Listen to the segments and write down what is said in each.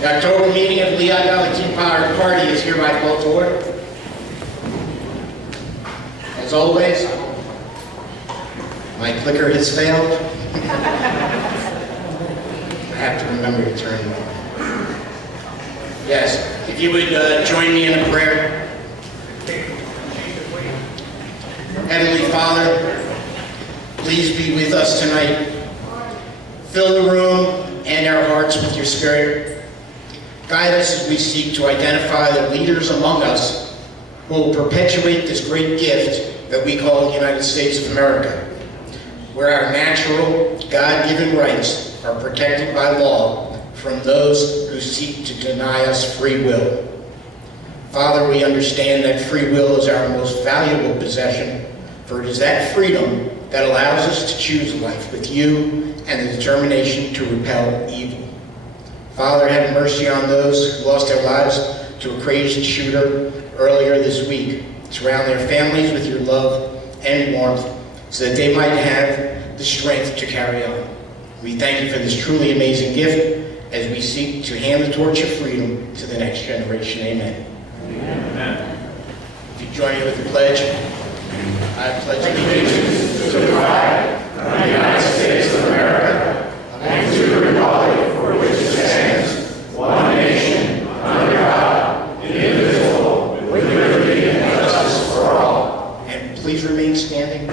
The October meeting of the Lehigh Valley Tea Party is hereby called to order. As always, my clicker has failed. I have to remember to turn it on. Yes, if you would join me in a prayer. Heavenly Father, please be with us tonight. Fill the room and our hearts with your Spirit. Guide us as we seek to identify the leaders among us who will perpetuate this great gift that we call the United States of America, where our natural, God-given rights are protected by law from those who seek to deny us free will. Father, we understand that free will is our most valuable possession, for it is that freedom that allows us to choose life with you and the determination to repel evil. Father, have mercy on those who lost their lives to a crazy shooter earlier this week. Surround their families with your love and warmth so that they might have the strength to carry on. We thank you for this truly amazing gift as we seek to hand the torch of freedom to the next generation. Amen. Amen. If you join me with the pledge. I pledge allegiance to the flag of the United States of America and to the republic for which it stands, one nation, under God, indivisible, with liberty and justice for all. And please remain standing.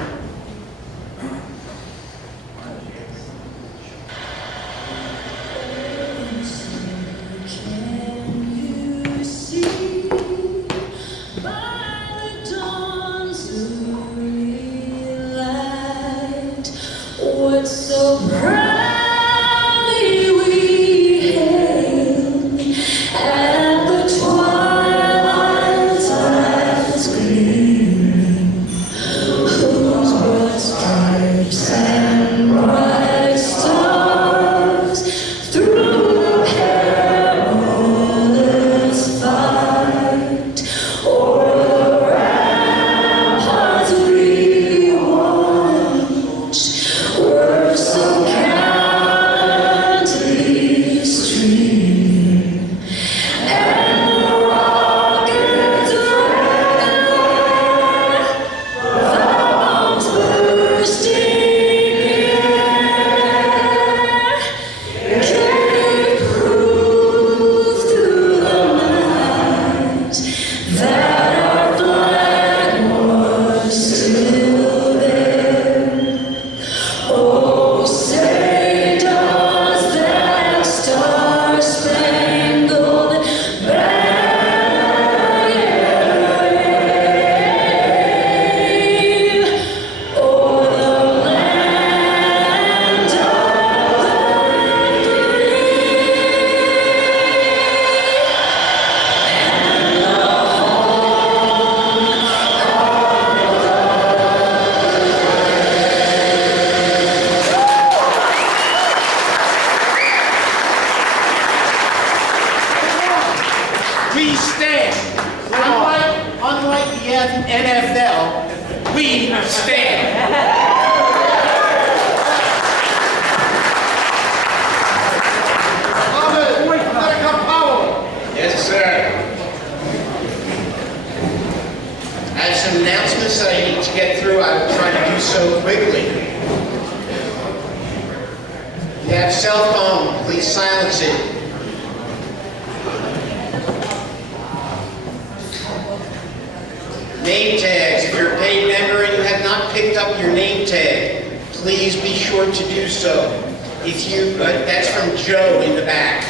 Name tags. If you're a paid member and you have not picked up your name tag, please be sure to do so. If you, that's from Joe in the back.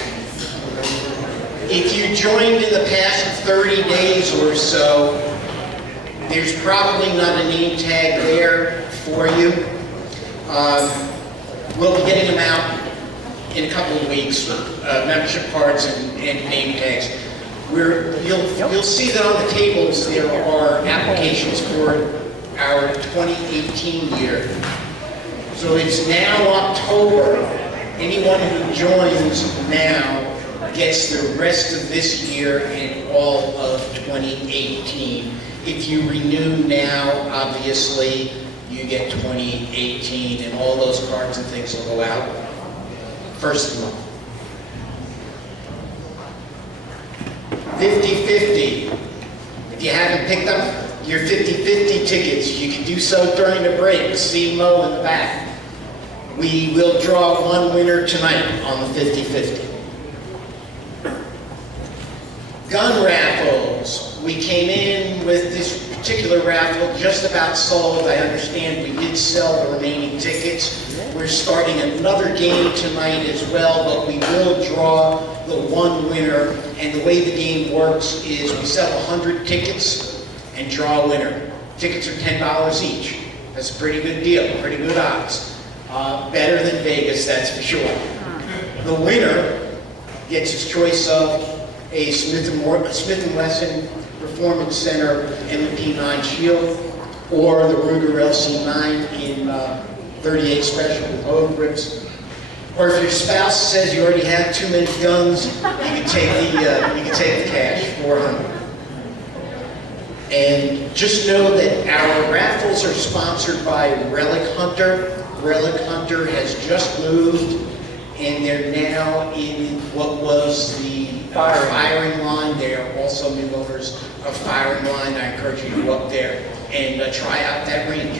If you joined in the past 30 days or so, there's probably not a name tag there for you. We'll be getting them out in a couple of weeks, membership cards and name tags. You'll see that on the tables there are applications for our 2018 year. So it's now October. Anyone who joins now gets the rest of this year and all of 2018. If you renew now, obviously, you get 2018 and all those cards and things will go out first of the month. 50/50. If you haven't picked up your 50/50 tickets, you can do so during the break. See Mo in the back. We will draw one winner tonight on the 50/50. Gun raffles. We came in with this particular raffle just about sold. I understand we did sell the remaining tickets. We're starting another game tonight as well, but we will draw the one winner. And the way the game works is we sell 100 tickets and draw a winner. Tickets are $10 each. That's a pretty good deal, pretty good odds. Better than Vegas, that's for sure. The winner gets his choice of a Smith & Wesson Performance Center M&P9 Shield, or the Ruger LC9 in 38 Special with hose grips. Or if your spouse says you already have too many guns, you can take the cash, $400. And just know that our raffles are sponsored by Relic Hunter. Relic Hunter has just moved, and they're now in what was the firing line. They are also new owners of Firing Line. I encourage you to go up there and try out that range.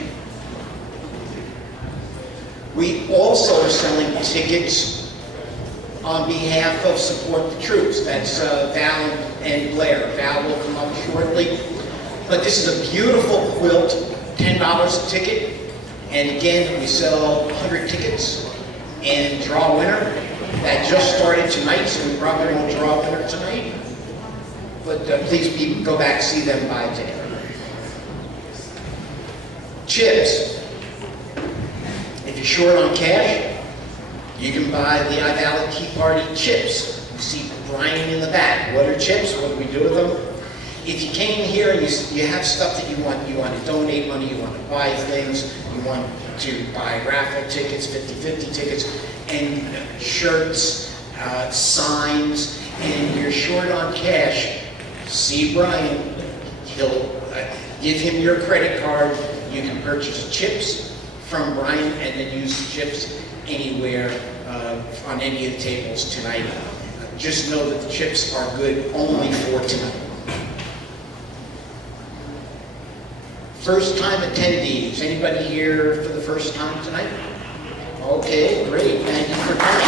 We also are selling tickets on behalf of Support the Troops. That's Val and Blair. Val will come up shortly. But this is a beautiful quilt, $10 a ticket. And again, we sell 100 tickets and draw a winner. That just started tonight, so we probably won't draw a winner tonight. But please go back, see them, buy a ticket. Chips. If you're short on cash, you can buy the iValid Tea Party chips. You see Brian in the back. What are chips? What do we do with them? If you came here and you have stuff that you want to donate money, you want to buy things, you want to buy raffle tickets, 50/50 tickets, and shirts, signs, and you're short on cash, see Brian. He'll give him your credit card. You can purchase chips from Brian and then use the chips anywhere on any of the tables tonight. Just know that the chips are good only for tonight. First-time attendees. Anybody here for the first time tonight? Okay, great. Thank you for coming.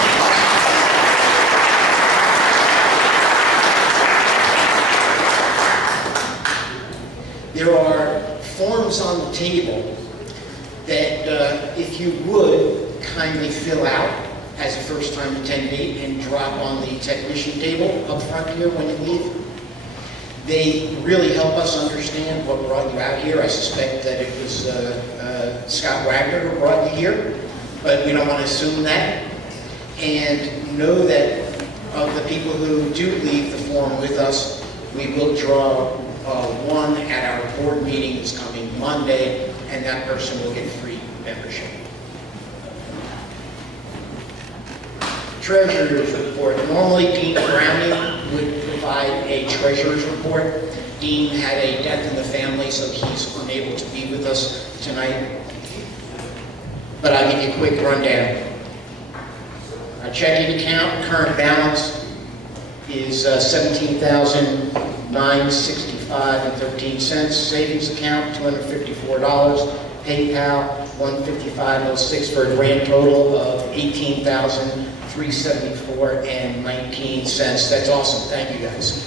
There are forms on the table that if you would kindly fill out as a first-time attendee and drop on the technician table up front here when you leave. They really help us understand what brought you out here. I suspect that it was Scott Wagner who brought you here, but we don't want to assume that. And know that of the people who do leave the form with us, we will draw one at our board meeting that's coming Monday, and that person will get free membership. Treasurer's report. Normally, Dean Browning would provide a treasurer's report. Dean had a death in the family, so he's unable to be with us tonight. But I'll give you a quick rundown. Our checking account, current balance is $17,965.13. Savings account, $254. PayPal, $155.06 for a grand total of $18,374.19. That's awesome. Thank you, guys.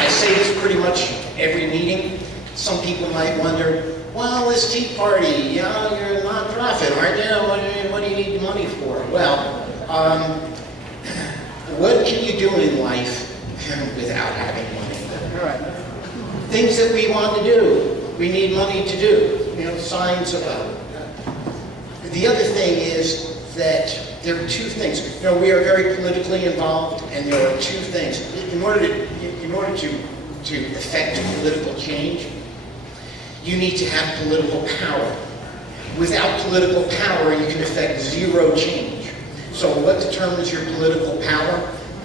I say this pretty much every meeting. Some people might wonder, well, this Tea Party, you know, you're a nonprofit, aren't you? What do you need the money for? Well, what can you do in life without having money? Right. Things that we want to do, we need money to do. You know, signs about it. The other thing is that there are two things. You know, we are very politically involved, and there are two things. In order to effect political change, you need to have political power. Without political power, you can effect zero change. So what determines your political power?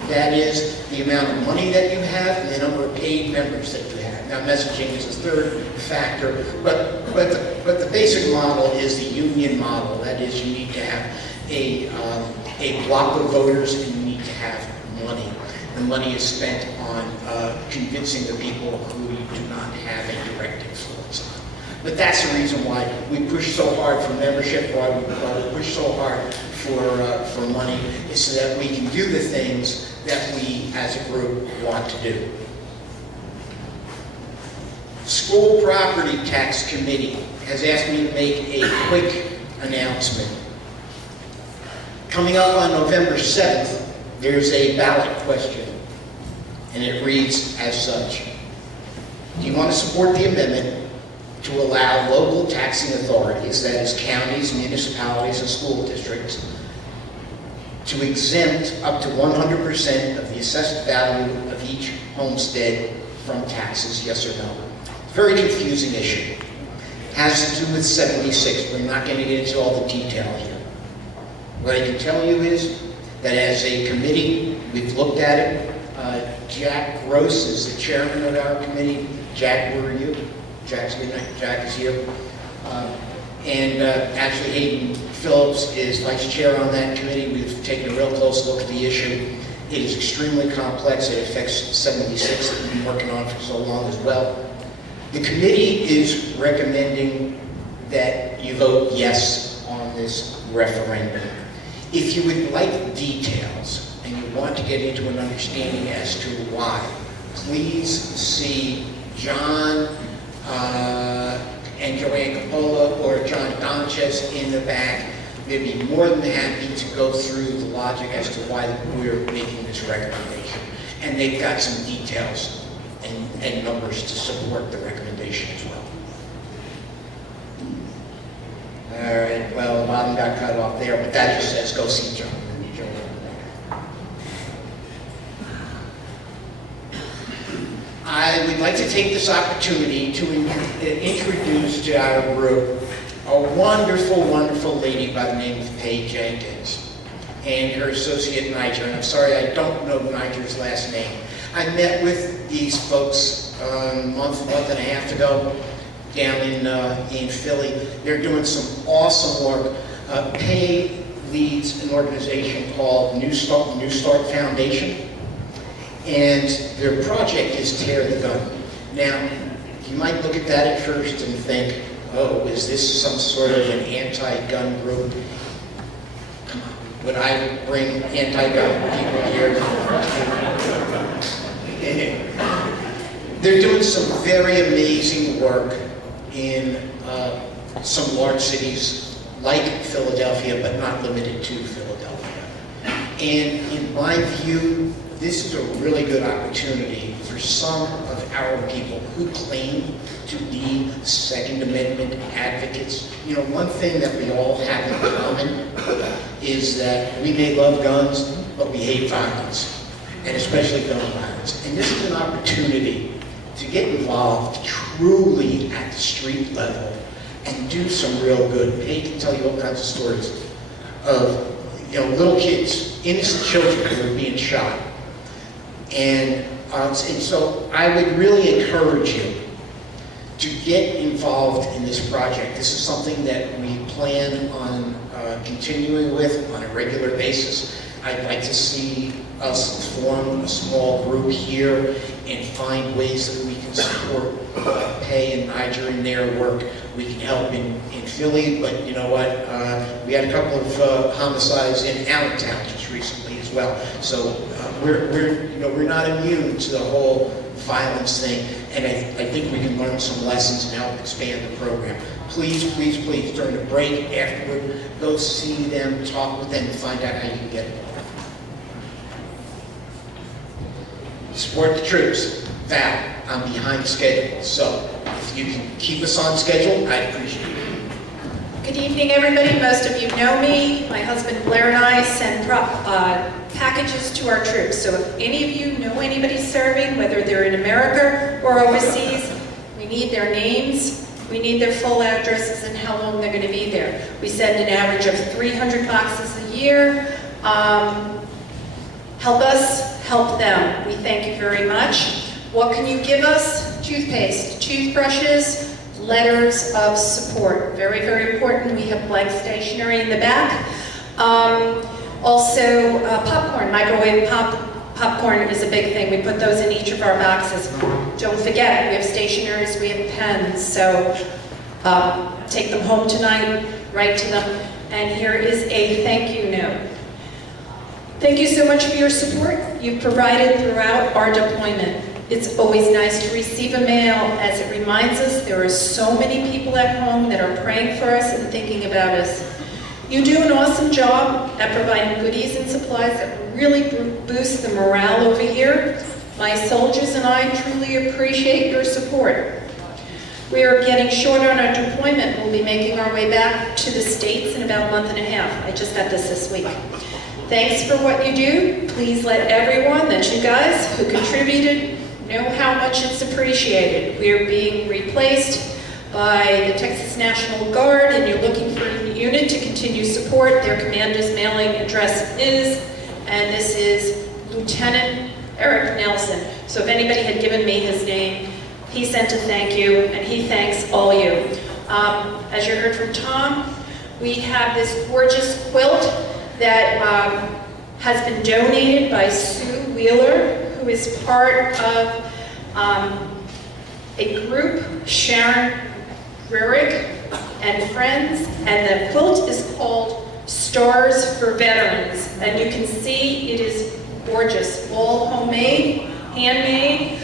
That is the amount of money that you have and the number of paid members that you have. Now, messaging is a third factor, but the But the basic model is the union model. That is, you need to have a block of voters and you need to have money. The money is spent on convincing the people who you do not have a direct influence on. But that's the reason why we push so hard for membership, why we push so hard for money, is so that we can do the things that we as a group want to do. School Property Tax Committee has asked me to make a quick announcement. Coming up on November 7th, there's a ballot question, and it reads as such. Do you want to support the amendment to allow local taxing authorities, that is counties, municipalities, and school districts, to exempt up to 100% of the assessed value of each homestead from taxes, yes or no? Very confusing issue. Has to do with 76. We're not going to get into all the detail here. What I can tell you is that as a committee, we've looked at it. Jack Gross is the chairman of our committee. Jack, where are you? Jack's good night. Jack is here. Actually, Hayden Phillips is vice chair on that committee. We've taken a real close look at the issue. It is extremely complex. It affects 76 that we've been working on for so long as well. The committee is recommending that you vote yes on this referendum. If you would like details and you want to get into an understanding as to why, please see John and Joanne Coppola or John Donchez in the back. They'd be more than happy to go through the logic as to why we're making this recommendation. And they've got some details and numbers to support the recommendation as well. All right, well, the bottom got cut off there, but that just says go see John. I would like to take this opportunity to introduce to our group a wonderful, wonderful lady by the name of Paige Jenkins and her associate Niger. And I'm sorry, I don't know Niger's last name. I met with these folks a month and a half ago down in Philly. They're doing some awesome work. Paige leads an organization called New Start Foundation. And their project is Tear the Gun. Now, you might look at that at first and think, oh, is this some sort of an anti-gun group? Come on, would I bring anti-gun people here? They're doing some very amazing work in some large cities like Philadelphia, but not limited to Philadelphia. And in my view, this is a really good opportunity for some of our people who claim to be Second Amendment advocates. You know, one thing that we all have in common is that we may love guns, but we hate violence, and especially gun violence. And this is an opportunity to get involved truly at the street level and do some real good. Paige can tell you all kinds of stories of, you know, little kids, innocent children who are being shot. And so I would really encourage you to get involved in this project. This is something that we plan on continuing with on a regular basis. I'd like to see us form a small group here and find ways that we can support Pay and Niger in their work. We can help in Philly, but you know what? We had a couple of homicides in Allentown just recently as well. So we're not immune to the whole violence thing, and I think we can learn some lessons and help expand the program. Please, please, please, during the break, afterward, go see them, talk with them, and find out how you can get involved. Support the troops. Val, I'm behind schedule, so if you can keep us on schedule, I'd appreciate it. Good evening, everybody. Most of you know me. My husband Blair and I send packages to our troops. So if any of you know anybody serving, whether they're in America or overseas, we need their names, we need their full addresses and how long they're going to be there. We send an average of 300 boxes a year. Help us, help them. We thank you very much. What can you give us? Toothpaste, toothbrushes, letters of support. Very, very important. We have blank stationery in the back. Also, popcorn, microwave popcorn is a big thing. We put those in each of our boxes. Don't forget, we have stationeries, we have pens, so take them home tonight, write to them, and here is a thank you note. Thank you so much for your support you've provided throughout our deployment. It's always nice to receive a mail, as it reminds us there are so many people at home that are praying for us and thinking about us. You do an awesome job at providing goodies and supplies that really boost the morale over here. My soldiers and I truly appreciate your support. We are getting short on our deployment. We'll be making our way back to the States in about a month and a half. I just got this week. Thanks for what you do. Please let everyone, that's you guys, who contributed, know how much it's appreciated. We are being replaced by the Texas National Guard, and you're looking for a unit to continue support. Their commander's mailing address is, and this is Lieutenant Eric Nelson. So if anybody had given me his name, he sent a thank you, and he thanks all you. As you heard from Tom, we have this gorgeous quilt that has been donated by Sue Wheeler, who is part of a group, Sharon Rurik and Friends, and the quilt is called Stars for Veterans, and you can see it is gorgeous, all homemade, handmade.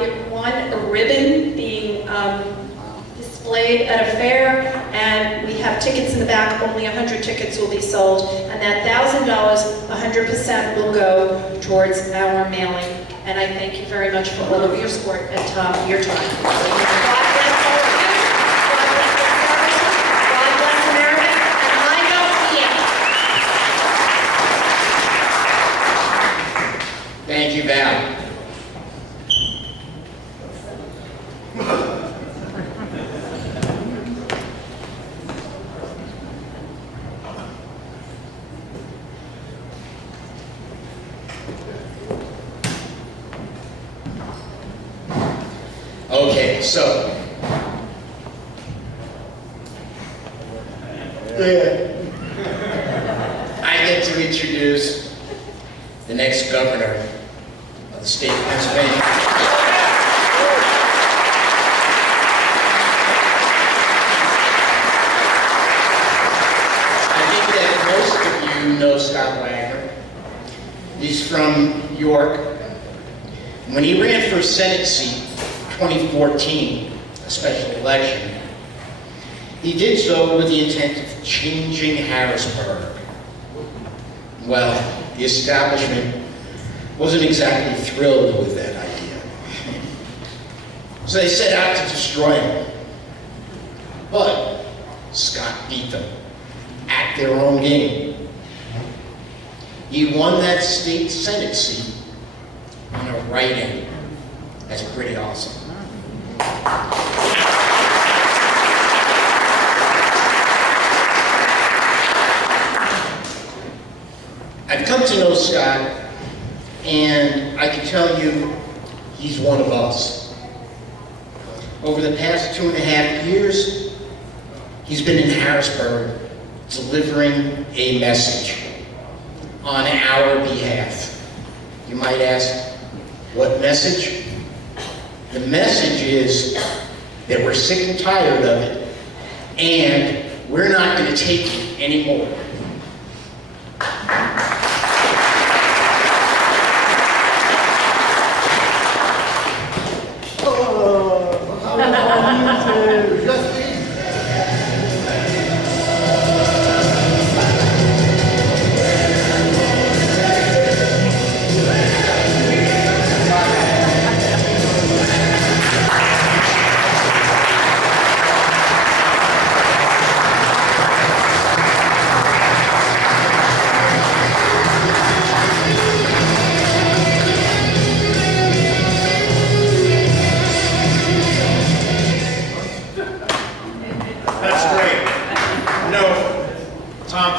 It won a ribbon being displayed at a fair, and we have tickets in the back. Only 100 tickets will be sold, and that $1,000, 100% will go towards our mailing. And I thank you very much for all of your support and your time. God bless all of you. God bless America, and I know Ian. Thank you, Val. Okay, so I get to introduce the next governor of the state of Pennsylvania. I think that most of you know Scott Wagner. He's from York. When he ran for a Senate seat, 2014, a special election, he did so with the intent of changing Harrisburg. Well, the establishment wasn't exactly thrilled with that idea. So they set out to destroy him. But Scott beat them at their own game. He won that state Senate seat on a write-in. That's pretty awesome. I've come to know Scott, and I can tell you he's one of us. Over the past 2.5 years, he's been in Harrisburg delivering a message on our behalf. You might ask, what message? The message is that we're sick and tired of it, and we're not going to take it anymore.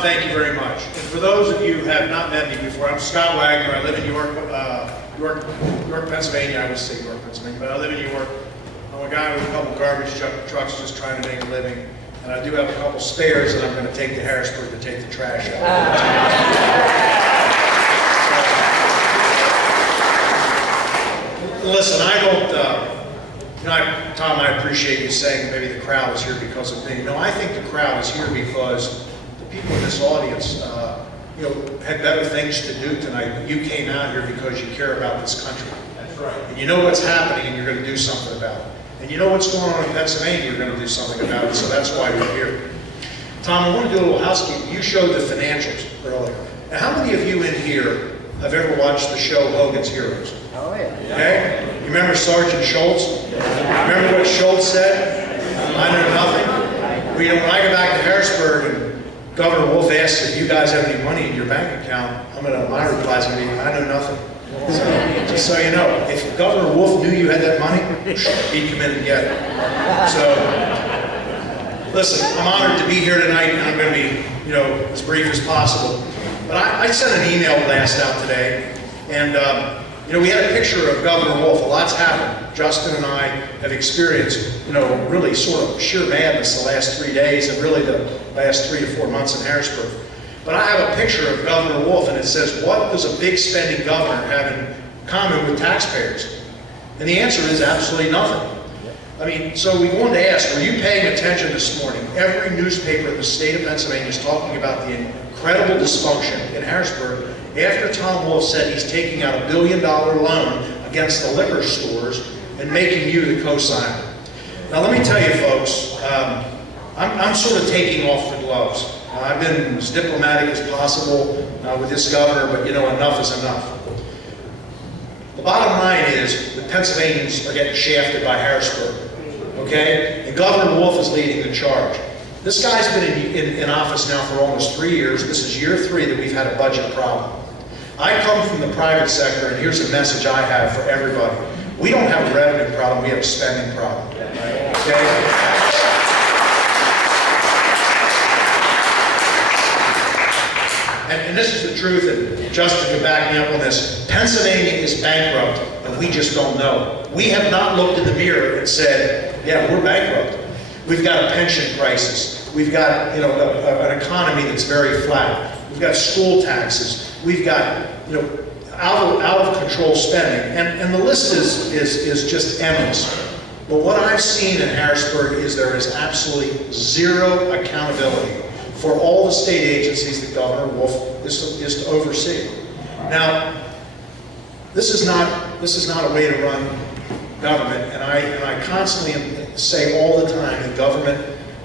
Thank you very much. And for those of you who have not met me before, I'm Scott Wagner. I live in York, Pennsylvania. I would say York, Pennsylvania, but I live in York. I'm a guy with a couple garbage trucks just trying to make a living. And I do have a couple spares that I'm going to take to Harrisburg to take the trash out. Listen, I don't, Tom, I appreciate you saying maybe the crowd is here because of me. No, I think the crowd is here because the people in this audience, had better things to do tonight. But you came out here because you care about this country. That's right. And you know what's happening, and you're going to do something about it. And you know what's going on in Pennsylvania, you're going to do something about it. So that's why you're here. Tom, I want to do a little housekeeping. You showed the financials earlier. Now, how many of you in here have ever watched the show Hogan's Heroes? Oh, yeah. Okay? You remember Sergeant Schultz? Remember what Schultz said? I know nothing. When I go back to Harrisburg and Governor Wolf asks if you guys have any money in your bank account, my reply is going to be, I know nothing. So, just so you know, if Governor Wolf knew you had that money, he'd come in and get it. So, listen, I'm honored to be here tonight, and I'm going to be, as brief as possible. But I sent an email blast out today, and we had a picture of Governor Wolf. A lot's happened. Justin and I have experienced, really sort of sheer madness the last 3 days, and really the last 3 to 4 months in Harrisburg. But I have a picture of Governor Wolf, and it says, what does a big spending governor have in common with taxpayers? And the answer is absolutely nothing. I mean, so we wanted to ask, were you paying attention this morning? Every newspaper in the state of Pennsylvania is talking about the incredible dysfunction in Harrisburg after Tom Wolf said he's taking out $1 billion loan against the liquor stores and making you the co-signer. Now let me tell you folks, I'm sort of taking off the gloves. I've been as diplomatic as possible with this governor, but enough is enough. The bottom line is that Pennsylvanians are getting shafted by Harrisburg, okay? And Governor Wolf is leading the charge. This guy's been in office now for almost 3 years. This is year 3 that we've had a budget problem. I come from the private sector, and here's a message I have for everybody. We don't have a revenue problem, we have a spending problem, okay? And this is the truth, and Justin can back me up on this. Pennsylvania is bankrupt, and we just don't know. We have not looked in the mirror and said, yeah, we're bankrupt. We've got a pension crisis. We've got an economy that's very flat. We've got school taxes. We've got out of control spending, and the list is just endless. But what I've seen in Harrisburg is there is absolutely zero accountability for all the state agencies that Governor Wolf is to oversee. Now, this is not a way to run government, and I constantly say all the time that government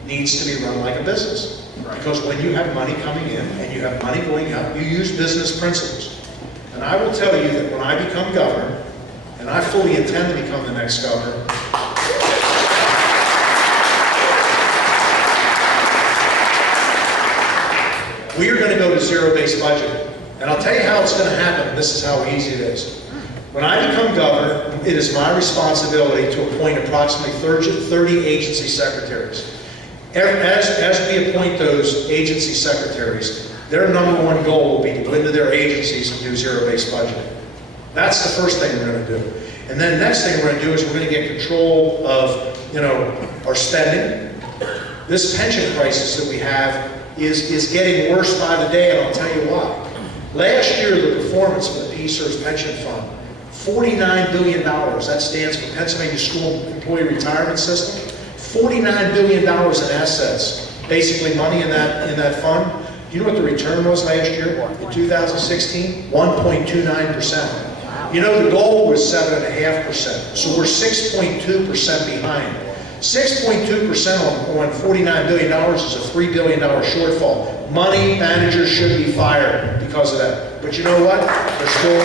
needs to be run like a business. Because when you have money coming in and you have money going out, you use business principles. And I will tell you that when I become governor, and I fully intend to become the next governor, we are going to go to zero-based budget. And I'll tell you how it's going to happen. This is how easy it is. When I become governor, it is my responsibility to appoint approximately 30 agency secretaries. As we appoint those agency secretaries, their #1 goal will be to go into their agencies and do zero-based budgeting. That's the first thing we're going to do. And then the next thing we're going to do is we're going to get control of, our spending. This pension crisis that we have is getting worse by the day, and I'll tell you why. Last year, the performance of the PSERS pension fund, $49 billion. That stands for Pennsylvania School Employee Retirement System. $49 billion in assets, basically money in that fund. Do you know what the return was last year in 2016? 1.29%. The goal was 7.5%, so we're 6.2% behind. 6.2% on $49 billion is a $3 billion shortfall. Money managers should be fired because of that. But you know what? They're still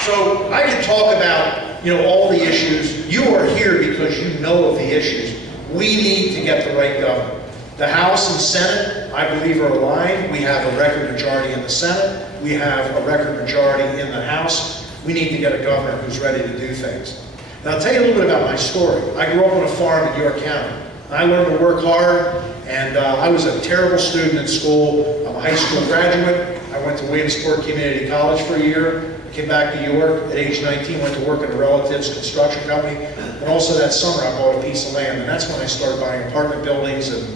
So I can talk about all the issues. You are here because you know of the issues. We need to get the right governor. The House and Senate, I believe, are aligned. We have a record majority in the Senate. We have a record majority in the House. We need to get a governor who's ready to do things. Now, I'll tell you a little bit about my story. I grew up on a farm in York County. I learned to work hard, and I was a terrible student in school. I'm a high school graduate. I went to Williamsport Community College for a year. came back to New York at age 19, went to work in a relative's construction company, and also that summer I bought a piece of land, and that's when I started buying apartment buildings and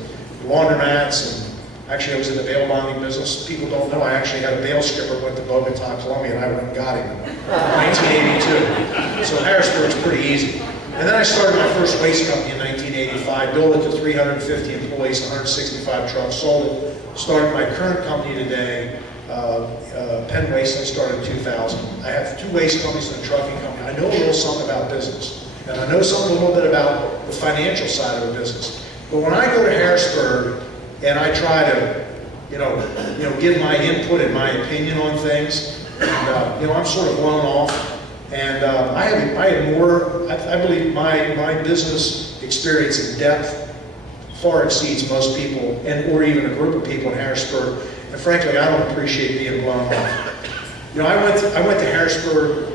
laundromats, and actually I was in the bail bonding business. People don't know I actually had a bail skipper, went to Bogota, Colombia, and I went and got him in 1982. So Harrisburg's pretty easy. And then I started my first waste company in 1985, built it to 350 employees, 165 trucks, sold it, started my current company today, Penn Waste. I started in 2000. I have 2 waste companies and a trucking company. I know a little something about business, and I know something a little bit about the financial side of a business. But when I go to Harrisburg and I try to, give my input and my opinion on things, and, I'm sort of blown off. And I believe my business experience in depth far exceeds most people, or even a group of people in Harrisburg. And frankly, I don't appreciate being blown off. I went to Harrisburg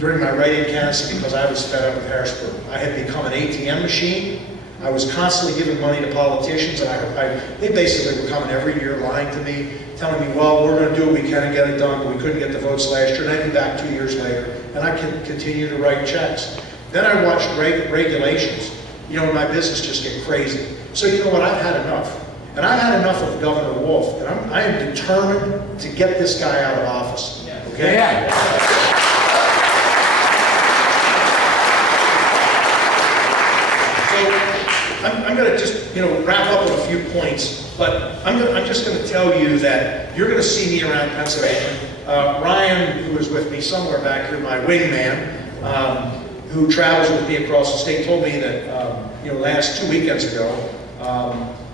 during my write-in candidacy because I was fed up with Harrisburg. I had become an ATM machine. I was constantly giving money to politicians, and they basically were coming every year lying to me, telling me, well, we're going to do what we can and get it done, but we couldn't get the votes last year, and I'd be back 2 years later, and I can continue to write checks. Then I watched regulations, in my business just get crazy. So you know what, I've had enough. And I've had enough of Governor Wolf, and I am determined to get this guy out of office, okay? Yeah. I'm going to just, wrap up with a few points, but I'm just going to tell you that you're going to see me around Pennsylvania. Ryan, who was with me somewhere back here, my wingman, who travels with me across the state, told me that, last 2 weekends ago,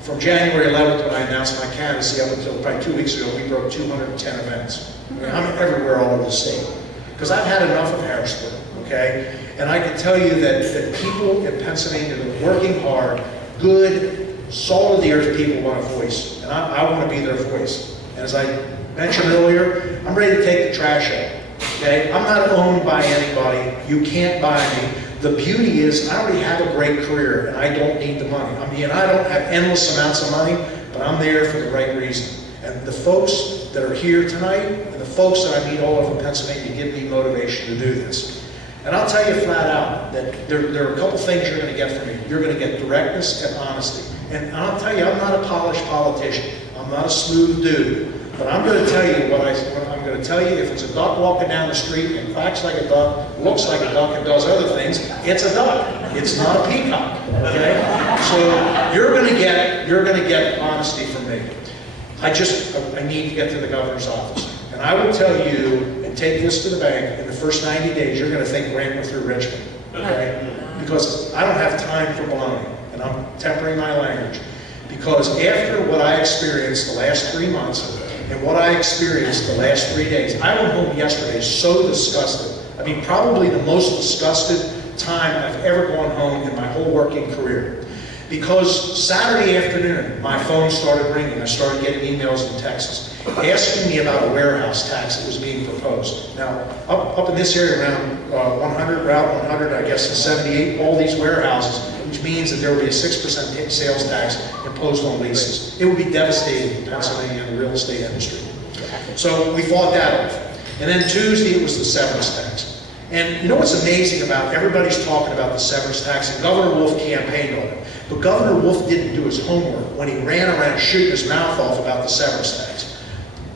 from January 11th when I announced my candidacy up until probably 2 weeks ago, we broke 210 events. I'm everywhere all over the state, because I've had enough of Harrisburg, okay? And I can tell you that people in Pennsylvania that are working hard, good, salt-of-the-earth people want a voice, and I want to be their voice. And as I mentioned earlier, I'm ready to take the trash out, okay? I'm not owned by anybody. You can't buy me. The beauty is I already have a great career, and I don't need the money. I don't have endless amounts of money, but I'm there for the right reason. And the folks that are here tonight, and the folks that I meet all over Pennsylvania give me motivation to do this. And I'll tell you flat out that there are a couple things you're going to get from me. You're going to get directness and honesty. And I'll tell you, I'm not a polished politician. I'm not a smooth dude. But I'm going to tell you what I'm going to tell you. If it's a duck walking down the street and quacks like a duck, looks like a duck, and does other things, it's a duck. It's not a peacock. Okay? So you're going to get honesty from me. I need to get to the governor's office. And I will tell you, and take this to the bank, in the first 90 days, you're going to think Grant through Richmond, okay? Because I don't have time for baloney, and I'm tempering my language. Because after what I experienced the last 3 months, and what I experienced the last 3 days, I went home yesterday so disgusted. I mean, probably the most disgusted time I've ever gone home in my whole working career. Because Saturday afternoon, my phone started ringing. I started getting emails and texts asking me about a warehouse tax that was being proposed. Now, up in this area around Route 100, I guess, and 78, all these warehouses, which means that there will be a 6% sales tax imposed on leases. It would be devastating in Pennsylvania and the real estate industry. So we fought that off. And then Tuesday, it was the severance tax. And you know what's amazing about everybody's talking about the severance tax, and Governor Wolf campaigned on it. But Governor Wolf didn't do his homework when he ran around shooting his mouth off about the severance tax.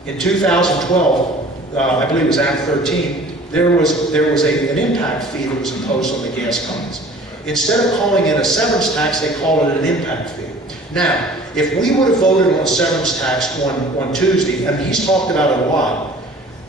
In 2012, I believe it was Act 13, there was an impact fee that was imposed on the gas companies. Instead of calling it a severance tax, they called it an impact fee. Now, if we would have voted on a severance tax on Tuesday, and he's talked about it a lot,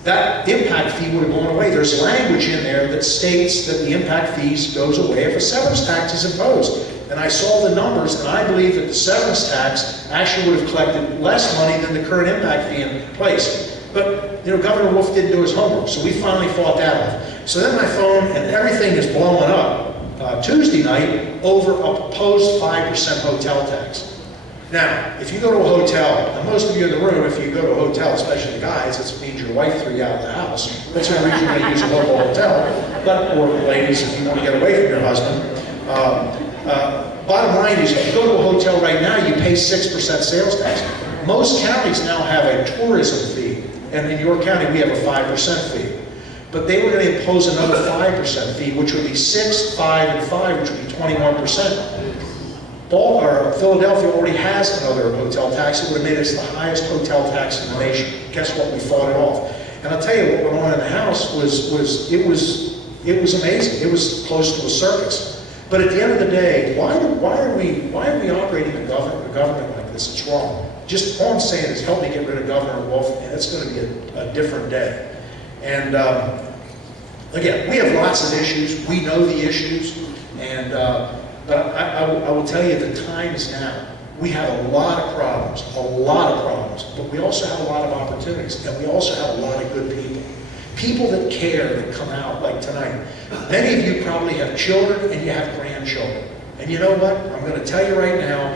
that impact fee would have gone away. There's language in there that states that the impact fees goes away if a severance tax is imposed. And I saw the numbers, and I believe that the severance tax actually would have collected less money than the current impact fee in place. But, Governor Wolf didn't do his homework, so we finally fought that off. So then my phone and everything is blowing up Tuesday night over a proposed 5% hotel tax. Now, if you go to a hotel, and most of you in the room, if you go to a hotel, especially the guys, it means your wife threw you out of the house. That's the only reason you use a local hotel. Or ladies, if you want to get away from your husband. Bottom line is, if you go to a hotel right now, you pay 6% sales tax. Most counties now have a tourism fee, and in your county, we have a 5% fee. But they were going to impose another 5% fee, which would be 6, 5, and 5, which would be 21%. Philadelphia already has another hotel tax. It would have made us the highest hotel tax in the nation. Guess what? We fought it off. And I'll tell you what went on in the House was amazing. It was close to a circus. But at the end of the day, why are we operating a government like this? It's wrong. Just all I'm saying is help me get rid of Governor Wolf, and it's going to be a different day. And again, we have lots of issues. We know the issues, and but I will tell you the time is now. We have a lot of problems, but we also have a lot of opportunities, and we also have a lot of good people. People that care, that come out like tonight. Many of you probably have children and you have grandchildren. And you know what? I'm going to tell you right now,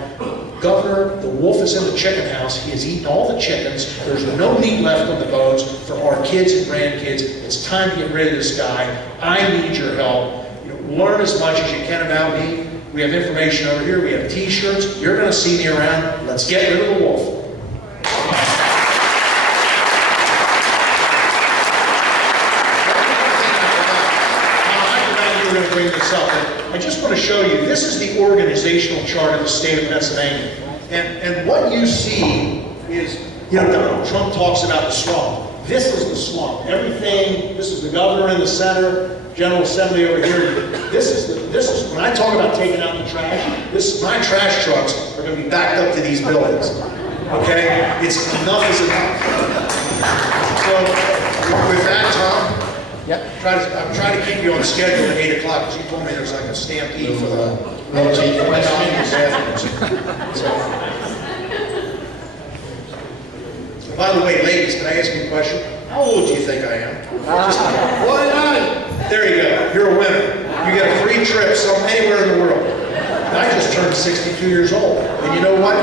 Governor, the wolf is in the chicken house. He has eaten all the chickens. There's no meat left on the bones for our kids and grandkids. It's time to get rid of this guy. I need your help. Learn as much as you can about me. We have information over here. We have t-shirts. You're going to see me around. Let's get rid of the wolf. Bring this up. I just want to show you, this is the organizational chart of the state of Pennsylvania. And what you see is, Donald Trump talks about the swamp. This is the swamp. Everything, this is the governor in the center, General Assembly over here. This is when I talk about taking out the trash, my trash trucks are going to be backed up to these buildings. Okay? It's enough is enough. So, with that, Tom, yep. I'm trying to keep you on schedule at 8 o'clock because you told me there's like a stampede for the By the way, ladies, can I ask you a question? How old do you think I am? Why not? There you go. You're a winner. You get a free trip anywhere in the world. And I just turned 62 years old. And you know what?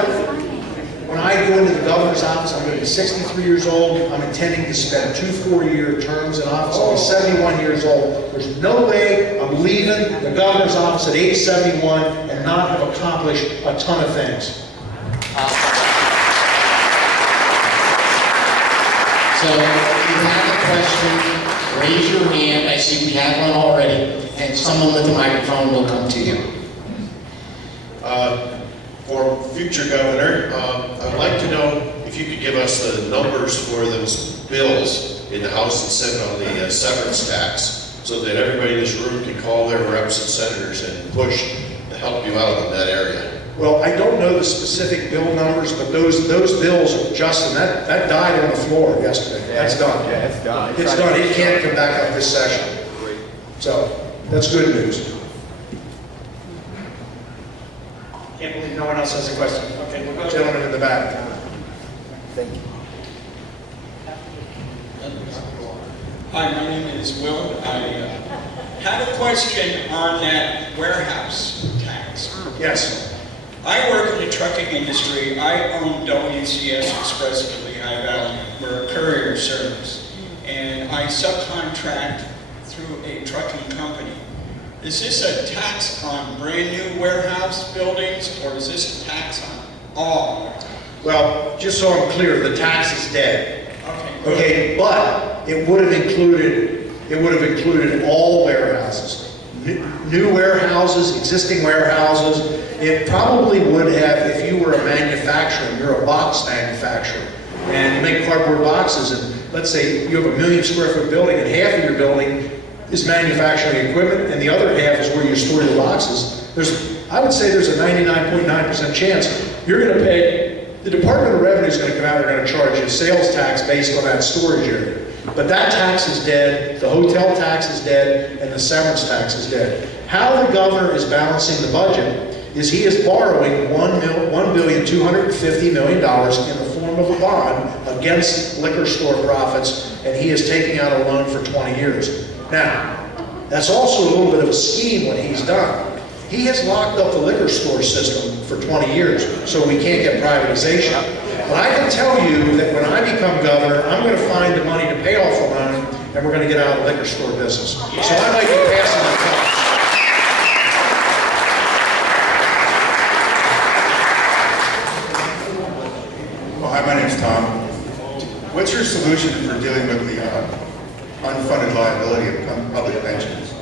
When I go into the governor's office, I'm going to be 63 years old. I'm intending to spend 2 4-year terms in office. I'll be 71 years old. There's no way I'm leaving the governor's office at age 71 and not have accomplished a ton of things. So if you have a question, raise your hand. I see we have one already, and someone with the microphone will come to you. For future governor, I'd like to know if you could give us the numbers for those bills in the House and Senate on the severance tax, so that everybody in this room can call their reps and senators and push to help you out in that area. Well, I don't know the specific bill numbers, but those bills are just, and that died on the floor yesterday. That's done. Yeah, it's done. It's done. It can't come back up this session. So that's good news. Can't believe no one else has a question. Okay, we'll go. Gentleman in the back. Thank you. Hi, my name is Will. I had a question on that warehouse tax. Yes. I work in the trucking industry. I own WCS Express in Lehigh Valley. We're a courier service. And I subcontract through a trucking company. Is this a tax on brand new warehouse buildings, or is this a tax on all? Well, just so I'm clear, the tax is dead. Okay. Okay, but it would have included all warehouses, new warehouses, existing warehouses. It probably would have if you were a manufacturer. You're a box manufacturer, and you make cardboard boxes. And let's say you have a 1 million square foot building, and half of your building is manufacturing equipment, and the other half is where you store your boxes. I would say there's a 99.9% chance you're going to pay. The Department of Revenue is going to come out and they're going to charge you a sales tax based on that storage area. But that tax is dead, the hotel tax is dead, and the severance tax is dead. How the governor is balancing the budget is he is borrowing $1,250 million in the form of a bond against liquor store profits, and he is taking out a loan for 20 years. Now, that's also a little bit of a scheme what he's done. He has locked up the liquor store system for 20 years, so we can't get privatization. But I can tell you that when I become governor, I'm going to find the money to pay off the loan, and we're going to get out of the liquor store business. So I might be passing the Well, hi, my name's Tom. What's your solution for dealing with the unfunded liability of public pensions?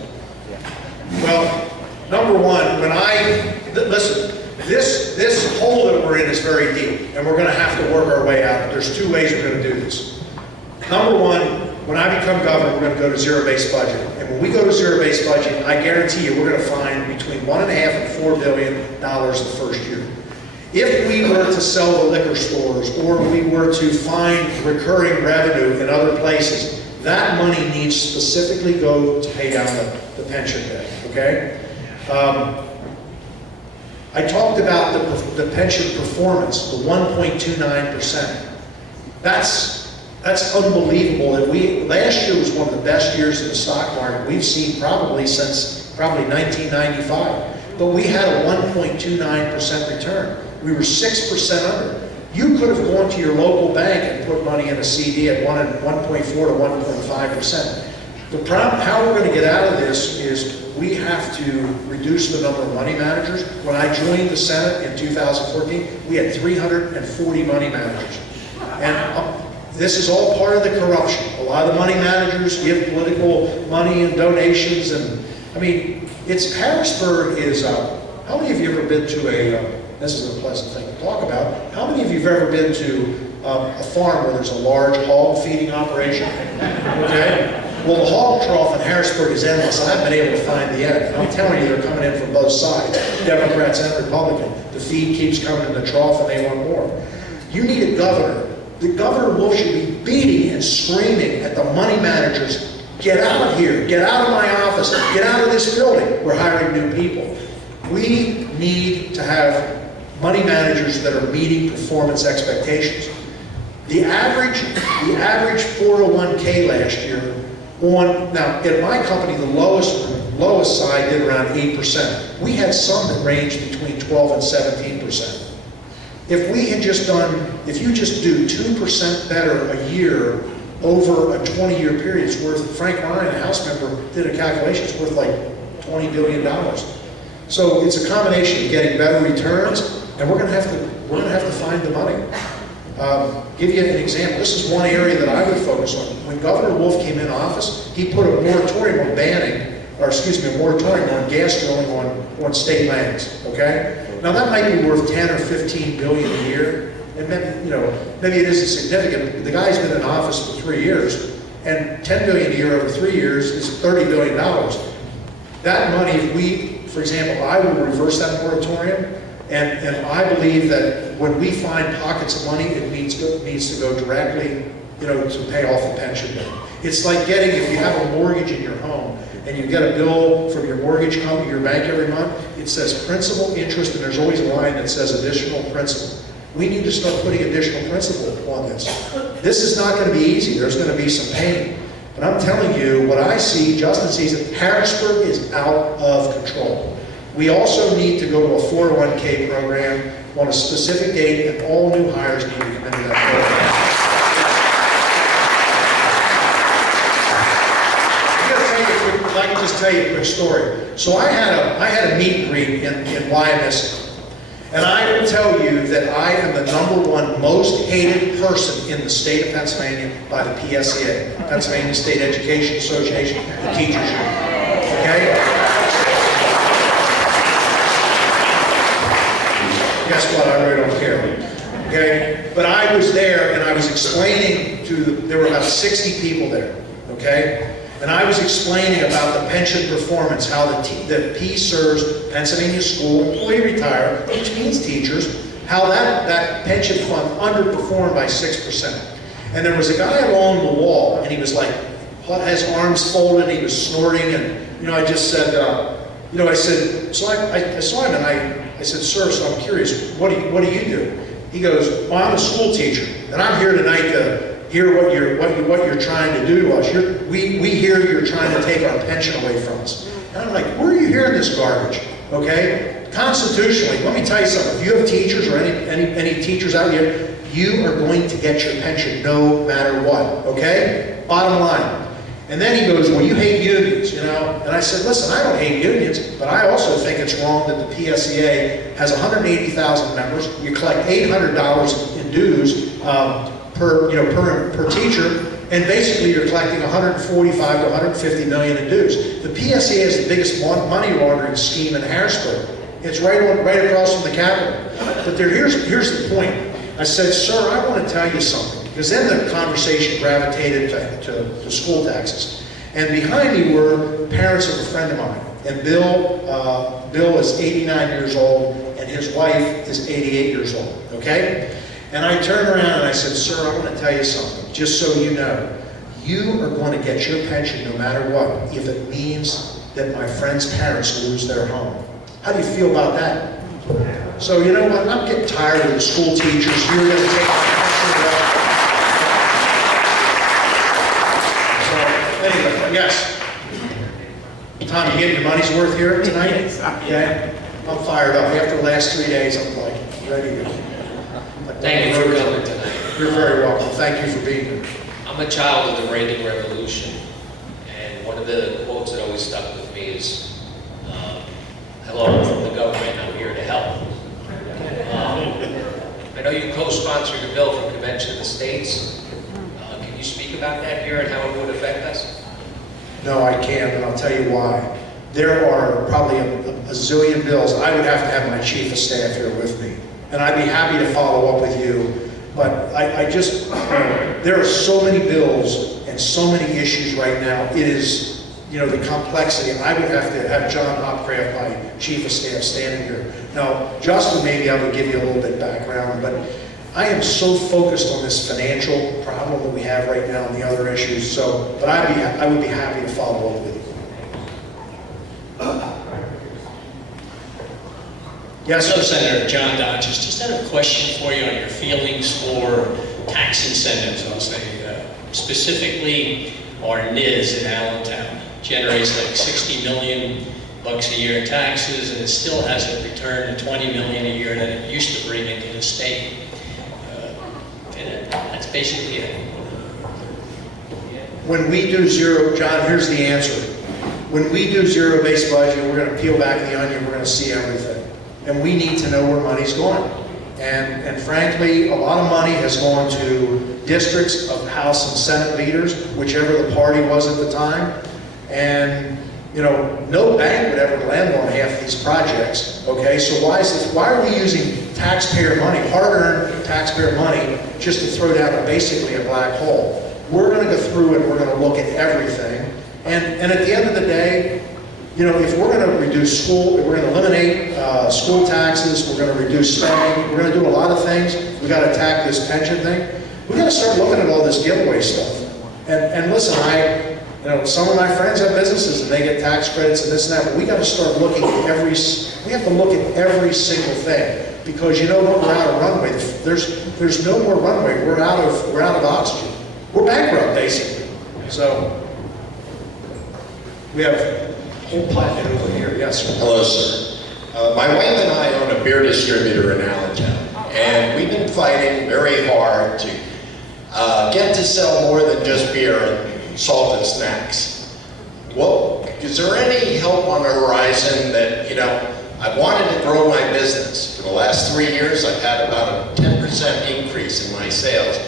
Well, number one, listen, this hole that we're in is very deep, and we're gonna have to work our way out. There's two ways we're gonna do this. Number one, when I become governor, we're gonna go to zero-based budget. And when we go to zero-based budget, I guarantee you, we're gonna find between $1.5 and $4 billion the first year. If we were to sell the liquor stores, or we were to find recurring revenue in other places, that money needs specifically go to pay down the pension debt, okay? I talked about the pension performance, the 1.29%. That's unbelievable. Last year was one of the best years in the stock market we've seen probably since 1995. But we had a 1.29% return. We were 6% under. You could have gone to your local bank and put money in a CD at 1.4 to 1.5%. The problem, how we're going to get out of this is we have to reduce the number of money managers. When I joined the Senate in 2014, we had 340 money managers. And this is all part of the corruption. A lot of the money managers give political money and donations, and I mean, Harrisburg is, how many of you have ever been to this is a pleasant thing to talk about, how many of you have ever been to a farm where there's a large hog feeding operation? Okay? Well, the hog trough in Harrisburg is endless. I haven't been able to find the end. I'm telling you, they're coming in from both sides, Democrats and Republicans. The feed keeps coming in the trough and they want more. You need a governor. The Governor Wolf should be beating and screaming at the money managers, get out of here, get out of my office, get out of this building. We're hiring new people. We need to have money managers that are meeting performance expectations. The average 401k last year now in my company, the lowest side did around 8%. We had some that ranged between 12 and 17%. If you just do 2% better a year over a 20-year period, it's worth, Frank Ryan, a House member, did a calculation, it's worth like $20 billion. So it's a combination of getting better returns, and we're going to have to find the money. Give you an example. This is one area that I would focus on. When Governor Wolf came in office, he put a moratorium on a moratorium on gas drilling on state lands. Okay. Now that might be worth 10 or 15 billion a year, and maybe it isn't significant. The guy's been in office for 3 years, and 10 billion a year over 3 years is $30 billion. That money, for example, I will reverse that moratorium, and I believe that when we find pockets of money, it needs to go directly, to pay off the pension bill. It's like if you have a mortgage in your home, and you get a bill from your mortgage company, your bank every month, it says principal, interest, and there's always a line that says additional principal. We need to start putting additional principal on this. This is not going to be easy. There's going to be some pain. But I'm telling you, what I see, Justin sees it, Harrisburg is out of control. We also need to go to a 401k program on a specific date, and all new hires need to come into that program. I can just tell you a quick story. So I had a meet and greet in YMS, and I will tell you that I am the #1 most hated person in the state of Pennsylvania by the PSEA, Pennsylvania State Education Association, the teachers union. Okay? Guess what? I really don't care. Okay? But I was there, and I was explaining there were about 60 people there. Okay? And I was explaining about the pension performance, how the PSERS, Pennsylvania School Employee Retire, which means teachers, how that pension fund underperformed by 6%. And there was a guy along the wall, and he was like, had his arms folded, he was snorting, and I just said, I said, so I saw him, and I said, sir, so I'm curious, what do you do? He goes, well, I'm a school teacher, and I'm here tonight to hear what you're trying to do to us. We hear you're trying to take our pension away from us. And I'm like, where are you hearing this garbage? Okay? Constitutionally, let me tell you something. If you have teachers or any teachers out here, you are going to get your pension no matter what. Okay? Bottom line. And then he goes, well, you hate unions, And I said, listen, I don't hate unions, but I also think it's wrong that the PSEA has 180,000 members. You collect $800 in dues per teacher, And basically, you're collecting 145 to 150 million in dues. The PSA is the biggest money laundering scheme in Harrisburg. It's right across from the Capitol. But here's the point. I said, sir, I want to tell you something. Because then the conversation gravitated to school taxes. And behind me were parents of a friend of mine. And Bill is 89 years old, and his wife is 88 years old, okay? And I turned around and I said, sir, I want to tell you something, just so you know. You are going to get your pension no matter what, if it means that my friend's parents lose their home. How do you feel about that? So you know what, I'm getting tired of the school teachers. You're going to take my pension away. So, anyway, yes. Tom, you getting your money's worth here tonight? Yeah? I'm fired up. After the last 3 days, I'm like, ready to go. Thank you for coming tonight. You're very welcome. Thank you for being here. I'm a child of the Reagan Revolution, and one of the quotes that always stuck with me is, hello from the government, I'm here to help. I know you co-sponsored a bill for Convention of the States. Can you speak about that here and how it would affect us? No, I can't, and I'll tell you why. There are probably a zillion bills. I would have to have my chief of staff here with me. And I'd be happy to follow up with you, but I just, there are so many bills and so many issues right now. It is, the complexity, and I would have to have John Hopcraft, my chief of staff, standing here. Now, Justin, maybe I would give you a little bit of background, but I am so focused on this financial problem that we have right now and the other issues, but I would be happy to follow up with you. Yes, Hello, Senator John Dodges. Just had a question for you on your feelings for tax incentives. I'll say specifically our NIS in Allentown generates like $60 million a year in taxes, and it still hasn't returned the $20 million a year that it used to bring into the state. And that's basically it. When we do zero, John, here's the answer. When we do zero-based budget, we're going to peel back the onion, we're going to see everything. And we need to know where money's going. And frankly, a lot of money has gone to districts of House and Senate leaders, whichever the party was at the time. And, no bank would ever lend on half of these projects, okay? So why are we using taxpayer money, hard-earned taxpayer money, just to throw down basically a black hole? We're going to go through and we're going to look at everything. And at the end of the day, if we're going to reduce school, if we're going to eliminate school taxes, we're going to reduce spending, we're going to do a lot of things, we've got to attack this pension thing, we've got to start looking at all this giveaway stuff. And listen, some of my friends have businesses and they get tax credits and this and that, but we got to start looking at we have to look at every single thing. Because you know what, we're out of runway. There's no more runway. We're out of oxygen. We're bankrupt, basically. So, we have a whole planet over here. Yes, sir. Hello, sir. My wife and I own a beer distributor in Allentown, and we've been fighting very hard to get to sell more than just beer and salted snacks. Well, is there any help on the horizon that, I wanted to grow my business. For the last 3 years, I've had about a 10% increase in my sales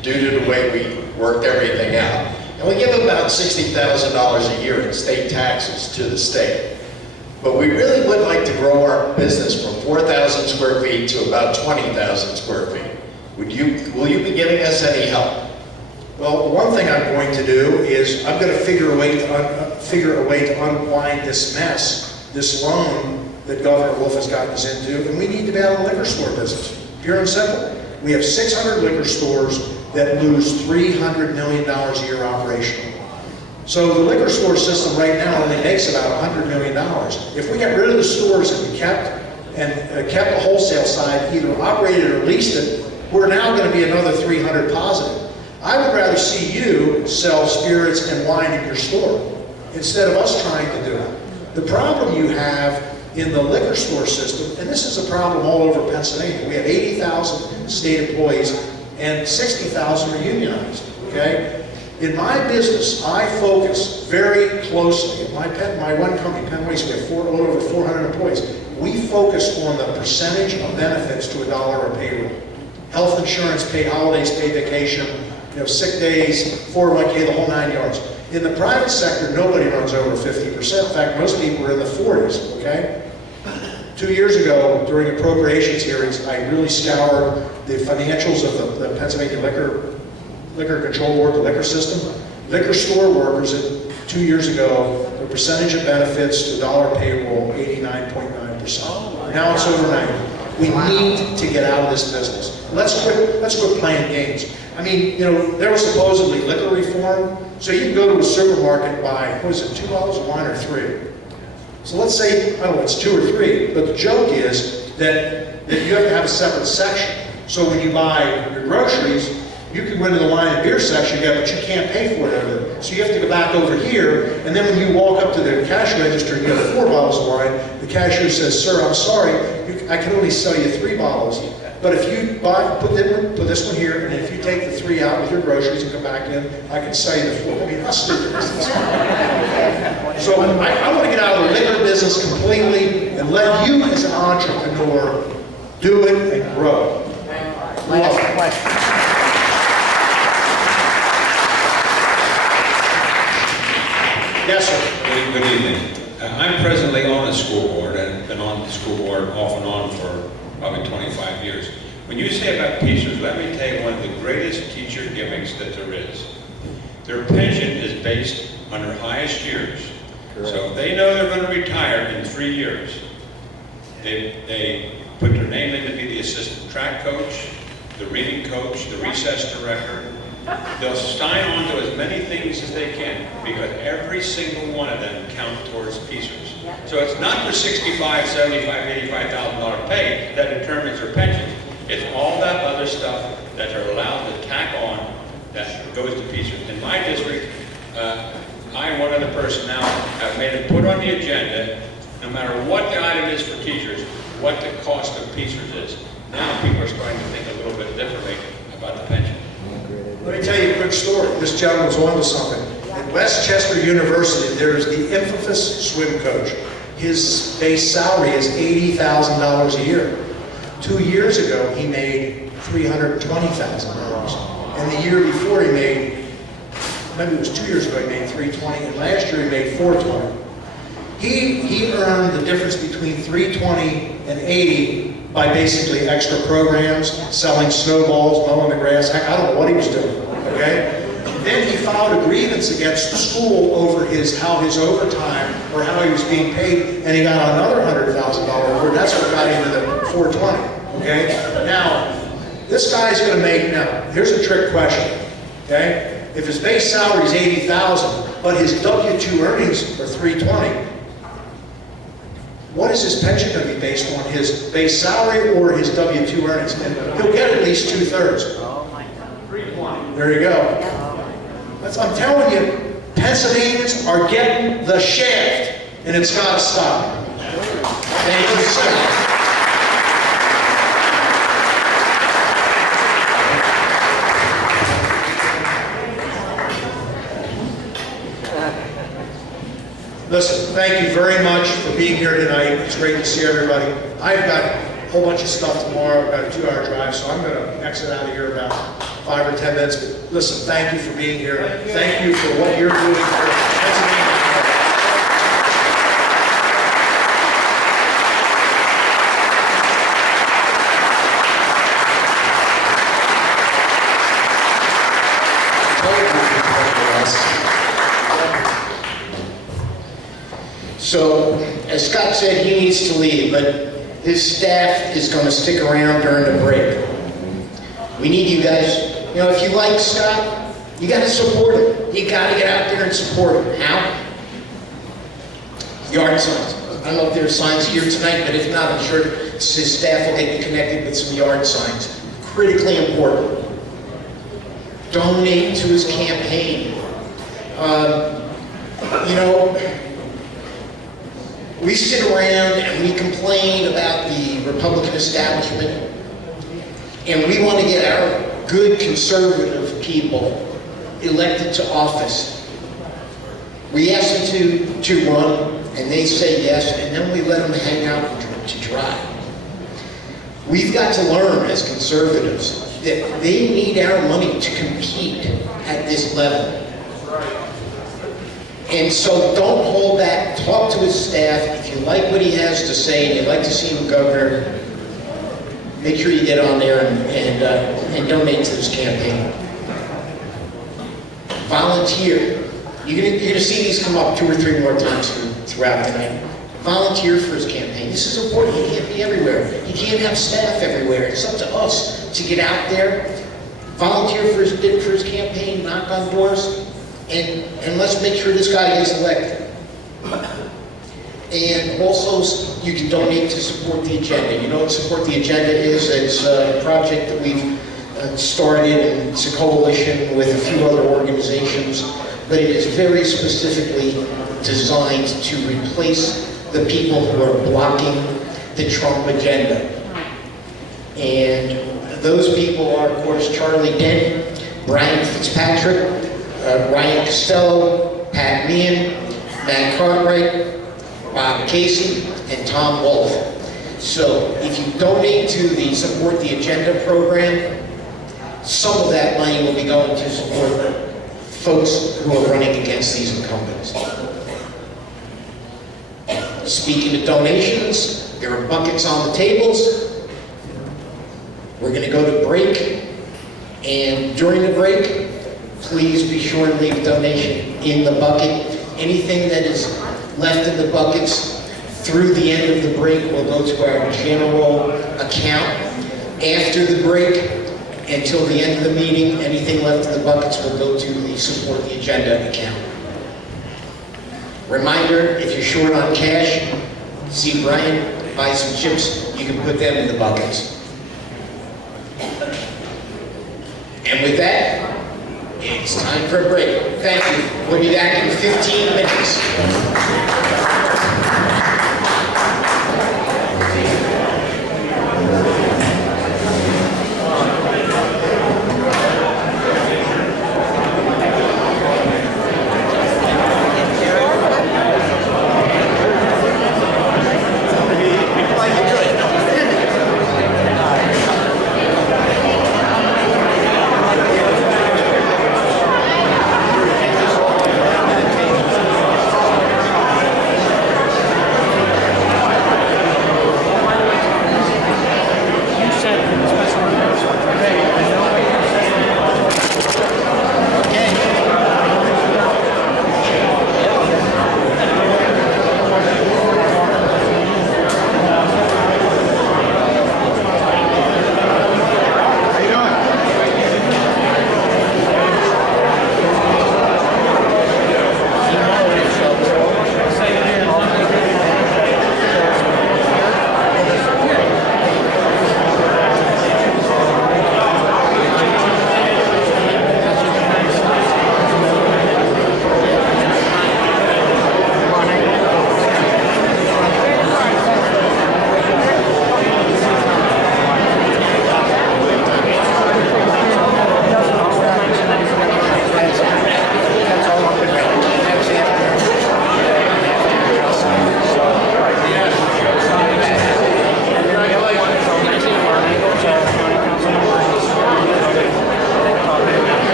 due to the way we worked everything out. And we give about $60,000 a year in state taxes to the state. But we really would like to grow our business from 4,000 square feet to about 20,000 square feet. Will you be giving us any help? Well, one thing I'm going to do is I'm going to figure a way to unwind this mess, this loan that Governor Wolf has gotten us into, and we need to be out of the liquor store business. Pure and simple. We have 600 liquor stores that lose $300 million a year operationally. So the liquor store system right now only makes about $100 million. If we got rid of the stores and kept the wholesale side, either operated or leased it, we're now going to be another 300 positive. I would rather see you sell spirits and wine in your store instead of us trying to do it. The problem you have in the liquor store system, and this is a problem all over Pennsylvania. We have 80,000 state employees and 60,000 are unionized, okay? In my business, I focus very closely. In my one company, Penn Waste, we have over 400 employees. We focus on the percentage of benefits to $1 of payroll. Health insurance, paid holidays, paid vacation, sick days, 401k, the whole 9 yards. In the private sector, nobody runs over 50%. In fact, most people are in the 40s, okay? 2 years ago, during appropriations hearings, I really scoured the financials of the Pennsylvania Liquor Control Board, the liquor system. Liquor store workers, 2 years ago, the percentage of benefits to dollar payroll, 89.9%. Now it's over 90. We need to get out of this business. Let's quit playing games. I mean, there was supposedly liquor reform, so you can go to a supermarket and buy, what is it, 2 bottles of wine or 3? So let's say, I don't know, it's 2 or 3, but the joke is that you have to have a separate section. So when you buy your groceries, you can go into the wine and beer section, but you can't pay for it over there. So you have to go back over here, and then when you walk up to the cash register and you have 4 bottles of wine, the cashier says, "Sir, I'm sorry, I can only sell you 3 bottles. But if you put this one here, and if you take the 3 out with your groceries and come back in, I can sell you the 4. I mean, how stupid is this? So I want to get out of the liquor business completely and let you as an entrepreneur do it and grow. Last question. Yes, sir. Good evening. I'm presently on a school board and been on the school board off and on for probably 25 years. When you say about teachers, let me tell you one of the greatest teacher gimmicks that there is. Their pension is based on their highest years. Correct. So they know they're going to retire in 3 years. They put their name in to be the assistant track coach, the reading coach, the recess director. They'll sign on to as many things as they can because every single one of them count towards PSERS. So it's not the $65, $75, $85,000 pay that determines their pension. It's all that other stuff that they're allowed to tack on that goes to PSERS. In my district, I, one other person now, have made it put on the agenda, no matter what the item is for teachers, what the cost of PSERS is. Now people are starting to think a little bit differently about the pension. Let me tell you a quick story. This gentleman's on to something. At Westchester University, there is the infamous swim coach. His base salary is $80,000 a year. 2 years ago, he made $320,000. And the year before, he made, maybe it was 2 years ago, he made $320,000, and last year he made $420,000. He earned the difference between $320,000 and $80,000 by basically extra programs, selling snowballs, mowing the grass. Heck, I don't know what he was doing, okay? Then he filed a grievance against the school over how his overtime, or how he was being paid, and he got another $100,000 over. That's what got him to the $420,000, okay? Now, this guy's gonna make, now, here's a trick question, okay? If his base salary is $80,000, but his W-2 earnings are $320,000, what is his pension going to be based on? His base salary or his W-2 earnings? And he'll get at least 2/3. There you go. I'm telling you, Pennsylvanians are getting the shaft, and it's got to stop. Thank you, Scott. Listen, thank you very much for being here tonight. It's great to see everybody. I've got a whole bunch of stuff tomorrow. I've got a 2-hour drive, so I'm going to exit out of here about 5 or 10 minutes. But listen, thank you for being here. Thank you for what you're doing for Pennsylvania. So, as Scott said, he needs to leave, but his staff is going to stick around during the break. We need you guys, if you like Scott, you got to support him. You got to get out there and support him. How? Yard signs. I don't know if there are signs here tonight, but if not, I'm sure his staff will get you connected with some yard signs. Critically important. Donate to his campaign. We sit around and we complain about the Republican establishment, and we want to get our good conservative people elected to office. We ask them to run, and they say yes, and then we let them hang out to dry. We've got to learn as conservatives that they need our money to compete at this level. And so don't hold back, talk to his staff. If you like what he has to say and you'd like to see him governor, make sure you get on there and donate to this campaign. Volunteer. You're gonna see these come up 2 or 3 more times throughout the night. Volunteer for his campaign. This is important. You can't be everywhere. You can't have staff everywhere. It's up to us to get out there, volunteer for his campaign, knock on doors, and let's make sure this guy gets elected. And also, you can donate to support the agenda. You know what support the agenda is? It's a project that we've started, and it's a coalition with a few other organizations, but it is very specifically designed to replace the people who are blocking the Trump agenda. And those people are, of course, Charlie Dent, Brian Fitzpatrick, Ryan Costello, Pat Meehan, Matt Cartwright, Bob Casey, and Tom Wolf. So if you donate to the Support the Agenda program, some of that money will be going to support folks who are running against these incumbents. Speaking of donations, there are buckets on the tables. We're going to go to break, and during the break, please be sure to leave a donation in the bucket. Anything that is left in the buckets through the end of the break will go to our general account. After the break, until the end of the meeting, anything left in the buckets will go to the Support the Agenda account. Reminder, if you're short on cash, see Brian, buy some chips, you can put them in the buckets. And with that, it's time for a break. Thank you. We'll be back in 15 minutes.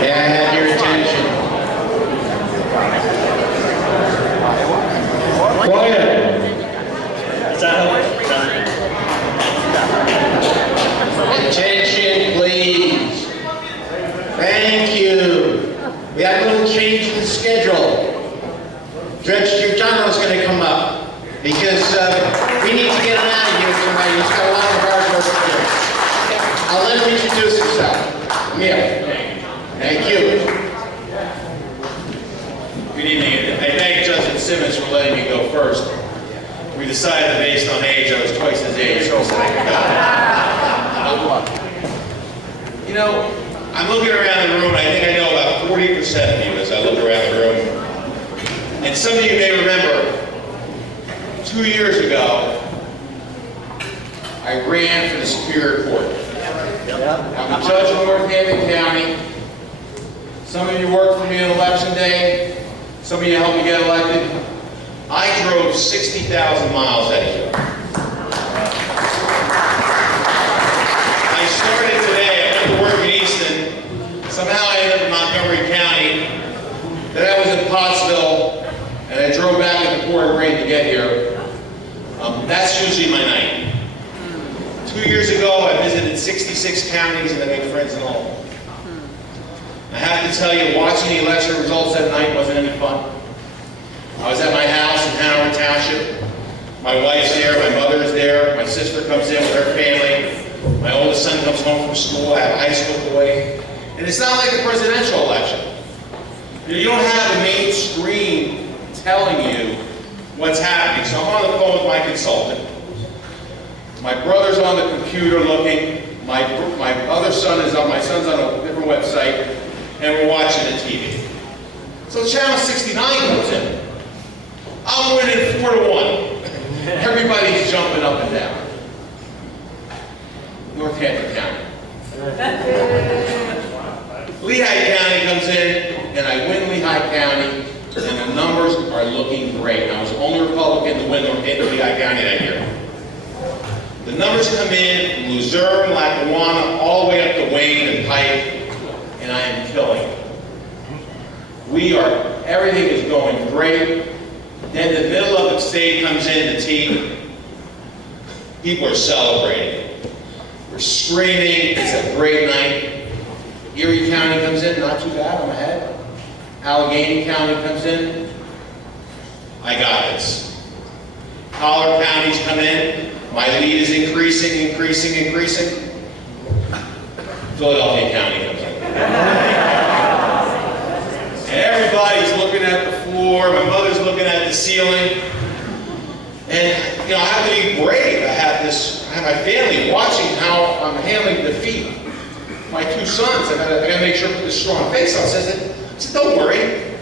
May I have your attention? Quiet. Attention, please. Thank you. We have a little change in the schedule. Judge Giordano is going to come up because we need to get him out of here tonight. He's got a lot of hard work to do. I'll let him introduce himself. Emil. Thank you. Good evening. I thank Justice Simmons for letting me go first. We decided that based on age, I was twice his age, so I could go. You know, I'm looking around the room, and I think I know about 40% of you as I look around the room. And some of you may remember, 2 years ago, I ran for the Superior Court. I'm a judge in Northampton County. Some of you worked for me on election day. Some of you helped me get elected. I drove 60,000 miles that year. I started today, I went to work in Easton. Somehow I ended up in Montgomery County. Then I was in Pottsville, and I drove back in the pouring rain to get here. That's usually my night. 2 years ago, I visited 66 counties, and I made friends in all. I have to tell you, watching the election results that night wasn't any fun. I was at my house in Hanover Township. My wife's there, my mother's there, my sister comes in with her family. My oldest son comes home from school, I have a high school boy. And it's not like a presidential election. You don't have a main screen telling you what's happening. So I'm on the phone with my consultant. My brother's on the computer looking. My other son is on, my son's on a different website, and we're watching the TV. So channel 69 comes in. I'm winning 4-1. Everybody's jumping up and down. Northampton County. Lehigh County comes in, and I win Lehigh County, and the numbers are looking great. I was the only Republican to win Lehigh County that year. The numbers come in from Luzerne, Lackawanna, all the way up to Wayne and Pike, and I am killing it. Everything is going great. Then the middle of the state comes in, the T. People are celebrating. We're screaming, it's a great night. Erie County comes in, not too bad, I'm ahead. Allegheny County comes in. I got this. Collar counties come in. My lead is increasing. Philadelphia County comes in. And everybody's looking at the floor. My mother's looking at the ceiling. And, you know, I have to be brave. I have my family watching how I'm handling defeat. My two sons, I gotta make sure I put a strong face on. I said, don't worry.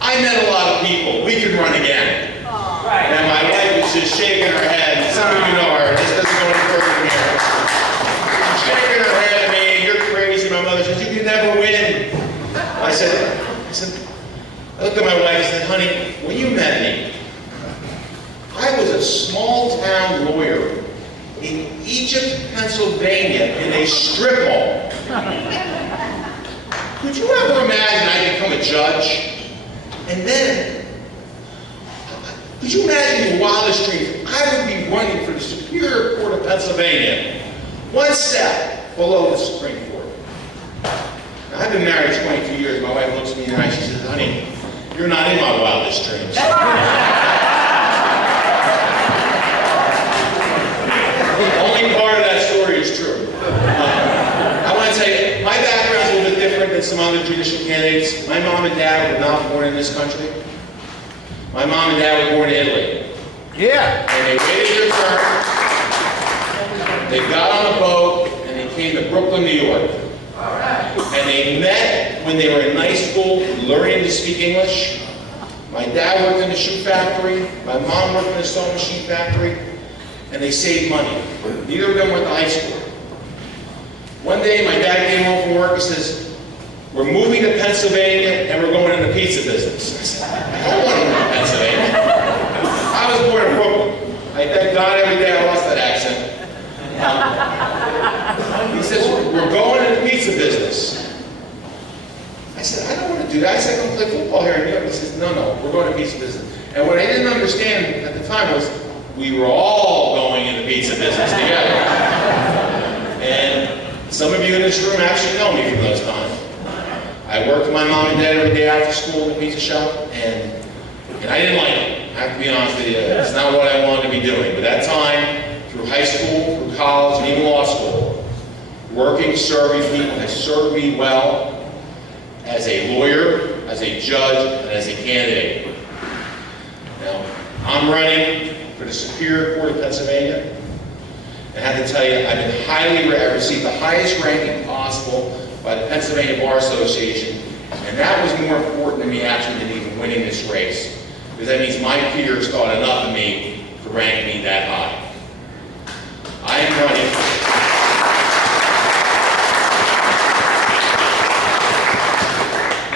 I met a lot of people. We can run again. Right. And my wife was just shaking her head. Some of you know her. This doesn't go any further from here. She's shaking her head at me. You're crazy. My mother says, you can never win. I looked at my wife and said, honey, when you met me, I was a small town lawyer in Egypt, Pennsylvania, in a strip mall. Could you ever imagine I become a judge? And then, could you imagine the wildest dreams? I would be running for the Superior Court of Pennsylvania, one step below the Supreme Court. Now, I've been married 22 years. My wife looks at me in the eye, she says, honey, you're not in my wildest dreams. Only part of that story is true. I want to tell you, my background is a little bit different than some other judicial candidates. My mom and dad were not born in this country. My mom and dad were born in Italy. Yeah. And they waited their turn. They got on a boat and they came to Brooklyn, New York. All right. And they met when they were in high school, learning to speak English. My dad worked in a shoe factory. My mom worked in a sewing machine factory. And they saved money. Neither of them went to high school. One day, my dad came home from work. He says, we're moving to Pennsylvania and we're going in the pizza business. I said, I don't want to move to Pennsylvania. I was born in Brooklyn. I thank God every day I lost that accent. He says, we're going to the pizza business. I said, I don't want to do that. I said, I'm going to play football here in New York. He says, no, we're going to pizza business. And what I didn't understand at the time was we were all going in the pizza business together. And some of you in this room actually know me from those times. I worked with my mom and dad every day after school in the pizza shop, and I didn't like it. I have to be honest with you. It's not what I wanted to be doing. But that time, through high school, through college, and even law school, working, serving people has served me well as a lawyer, as a judge, and as a candidate. Now, I'm running for the Superior Court of Pennsylvania. And I have to tell you, I've been I received the highest ranking possible by the Pennsylvania Bar Association, and that was more important to me actually than even winning this race, because that means my peers thought enough of me to rank me that high. I am running.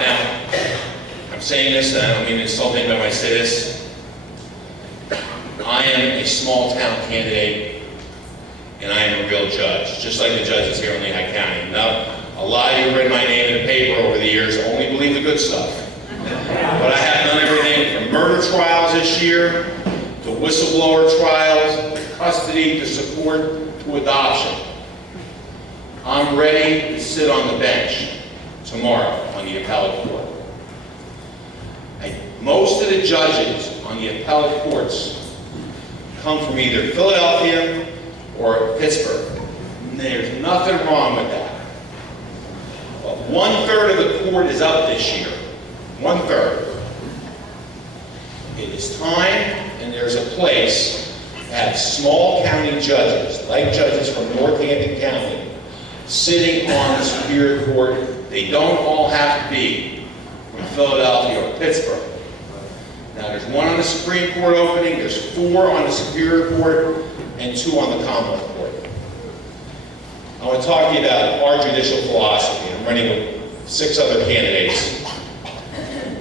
Now, I'm saying this, and I don't mean to insult anybody when I say this. I am a small town candidate, and I am a real judge, just like the judges here in Lehigh County. Now, a lot of you have read my name in the paper over the years, only believe the good stuff. But I have done everything from murder trials this year, to whistleblower trials, to custody, to support, to adoption. I'm ready to sit on the bench tomorrow on the appellate court. Most of the judges on the appellate courts come from either Philadelphia or Pittsburgh. And there's nothing wrong with that. But 1/3 of the court is up this year. 1/3. It is time, and there's a place to have small county judges, like judges from Northampton County, sitting on the Superior Court. They don't all have to be from Philadelphia or Pittsburgh. Now, there's 1 on the Supreme Court opening, there's 4 on the Superior Court, and 2 on the Commonwealth Court. I want to talk to you about our judicial philosophy. I'm running with 6 other candidates.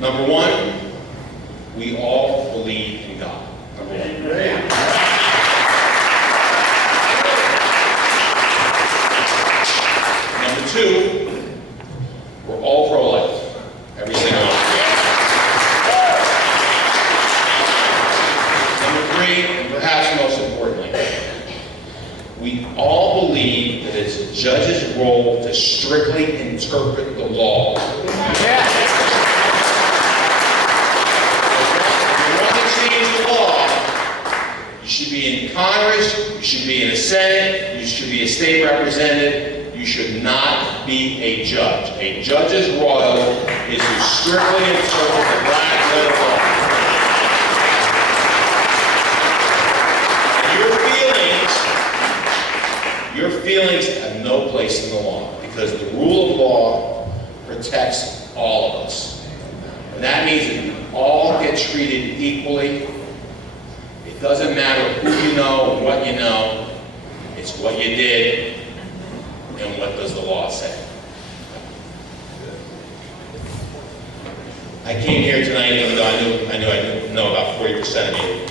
Number 1, we all believe in God. Number 1. Number 2, we're all pro-life. Every single one. Number 3, and perhaps most importantly, we all believe that it's a judge's role to strictly interpret the law. If you want to change the law, you should be in Congress, you should be in the Senate, you should be a state representative, you should not be a judge. A judge's role is to strictly interpret the black letter law. Your feelings have no place in the law, because the rule of law protects all of us. And that means that we all get treated equally. It doesn't matter who you know and what you know. It's what you did and what does the law say. I came here tonight even though I knew I know about 40% of you.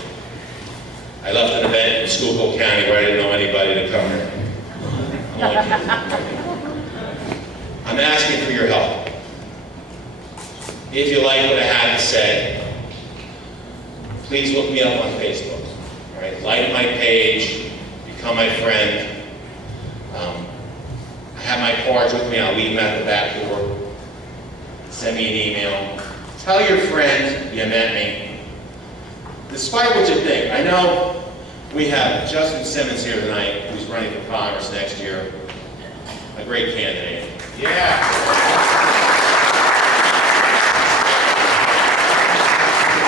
I left an event in Schuylkill County where I didn't know anybody to come here. I'm asking for your help. If you like what I had to say, please look me up on Facebook. All right, like my page, become my friend. I have my cards with me. I'll leave them at the back door. Send me an email. Tell your friends you met me. Despite what you think, I know we have Justin Simmons here tonight, who's running for Congress next year. A great candidate. Yeah.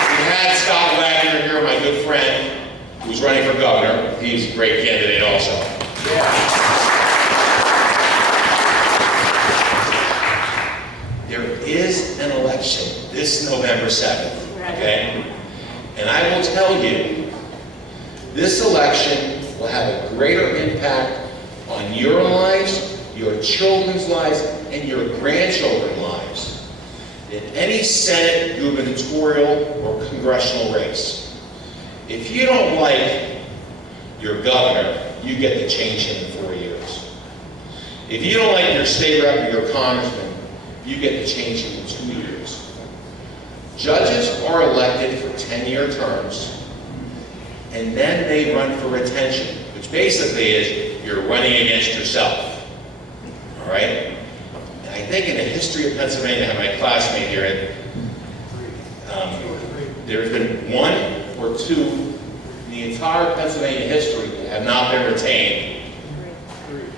We had Scott Wagner here, my good friend, who's running for governor. He's a great candidate also. Yeah. There is an election this November 7th, okay? And I will tell you, this election will have a greater impact on your lives, your children's lives, and your grandchildren's lives than any Senate, gubernatorial, or congressional race. If you don't like your governor, you get to change him in 4 years. If you don't like your state rep or your congressman, you get to change them in 2 years. Judges are elected for 10-year terms, and then they run for retention, which basically is you're running against yourself. All right? And I think in the history of Pennsylvania, I have my classmate here, there's been 1 or 2 in the entire Pennsylvania history that have not been retained.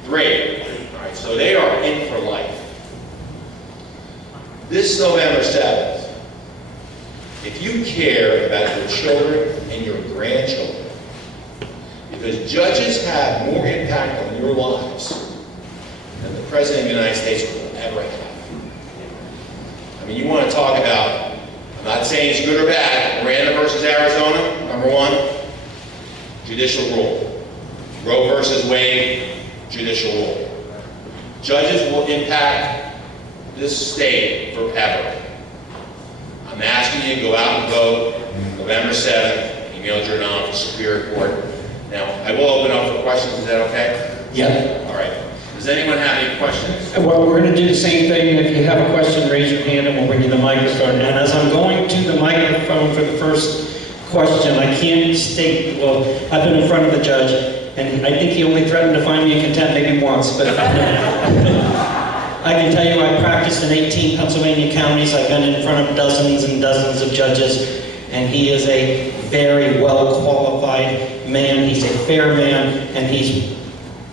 3. All right, so they are in for life. This November 7th, if you care about your children and your grandchildren, because judges have more impact on your lives than the President of the United States will ever have. I mean, you want to talk about, I'm not saying it's good or bad, Miranda versus Arizona, number 1, judicial rule. Roe versus Wade, judicial rule. Judges will impact this state forever. I'm asking you to go out and vote November 7th, Emil Giordano for Superior Court. Now, I will open up for questions. Is that okay? Yeah. All right. Does anyone have any questions? Well, we're going to do the same thing. If you have a question, raise your hand and we'll bring you the microphone. And as I'm going to the microphone for the first question, I can't state, well, I've been in front of the judge, and I think he only threatened to find me in contempt maybe once, but I can tell you I practiced in 18 Pennsylvania counties. I've been in front of dozens and dozens of judges, and he is a very well-qualified man. He's a fair man, and he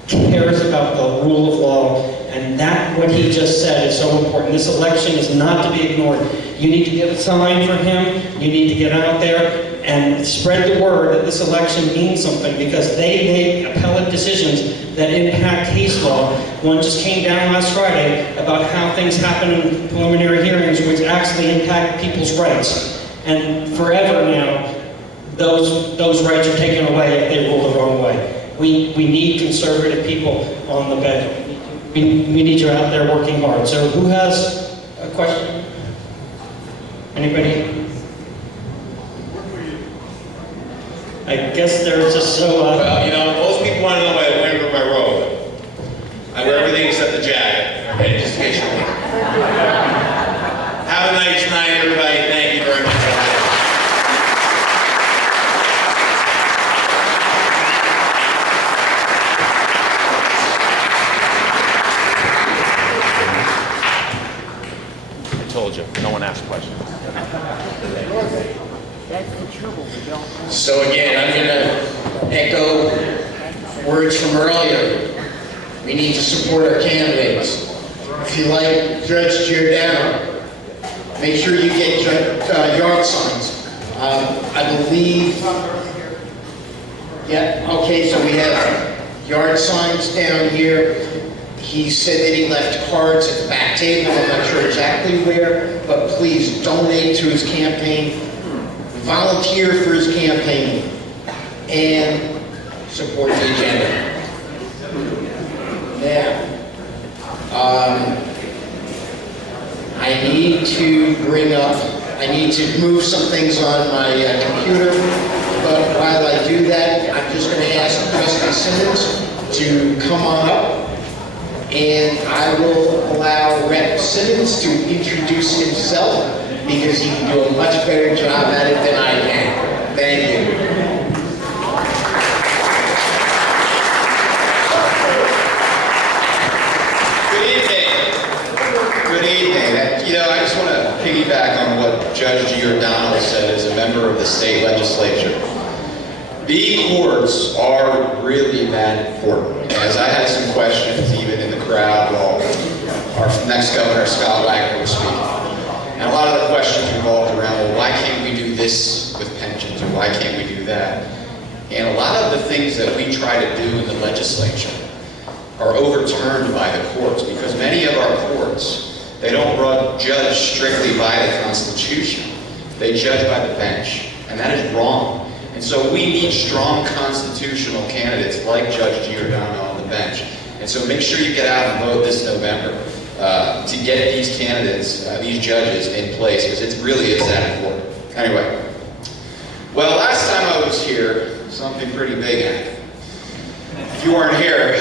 cares about the rule of law, and that, what he just said, is so important. This election is not to be ignored. You need to get a sign for him. You need to get out there and spread the word that this election means something, because they make appellate decisions that impact case law. One just came down last Friday about how things happen in preliminary hearings which actually impact people's rights. And forever now, those rights are taken away if they rule the wrong way. We need conservative people on the bench. We need you out there working hard. So who has a question? Anybody? I guess they're just so... Well, you know, most people want to know why I wear my robe. I wear everything except the jacket. Okay, just in case you're wondering. Have a nice night, everybody. Thank you very much. I told you, no one asked questions. So again, I'm going to echo words from earlier. We need to support our candidates. If you like Judge Giordano, make sure you get yard signs. I believe, yeah, okay, so we have yard signs down here. He said that he left cards at the back table. I'm not sure exactly where, but please donate to his campaign. Volunteer for his campaign and support the agenda. Now, I need to move some things on my computer, but while I do that, I'm just going to ask Trustee Simmons to come on up, and I will allow Rep. Simmons to introduce himself, because he can do a much better job at it than I can. Thank you. Good evening. Good evening. You know, I just want to piggyback on what Judge Giordano said as a member of the state legislature. The courts are really that important. As I had some questions even in the crowd while our next governor, Scott Wagner, was speaking. And a lot of the questions revolved around, well, why can't we do this with pensions, or why can't we do that? And a lot of the things that we try to do in the legislature are overturned by the courts, because many of our courts, they don't judge strictly by the Constitution. They judge by the bench, and that is wrong. And so we need strong constitutional candidates like Judge Giordano on the bench. And so make sure you get out and vote this November. To get these candidates, these judges in place, because it really is that important. Anyway, well, last time I was here, something pretty big happened. If you weren't here,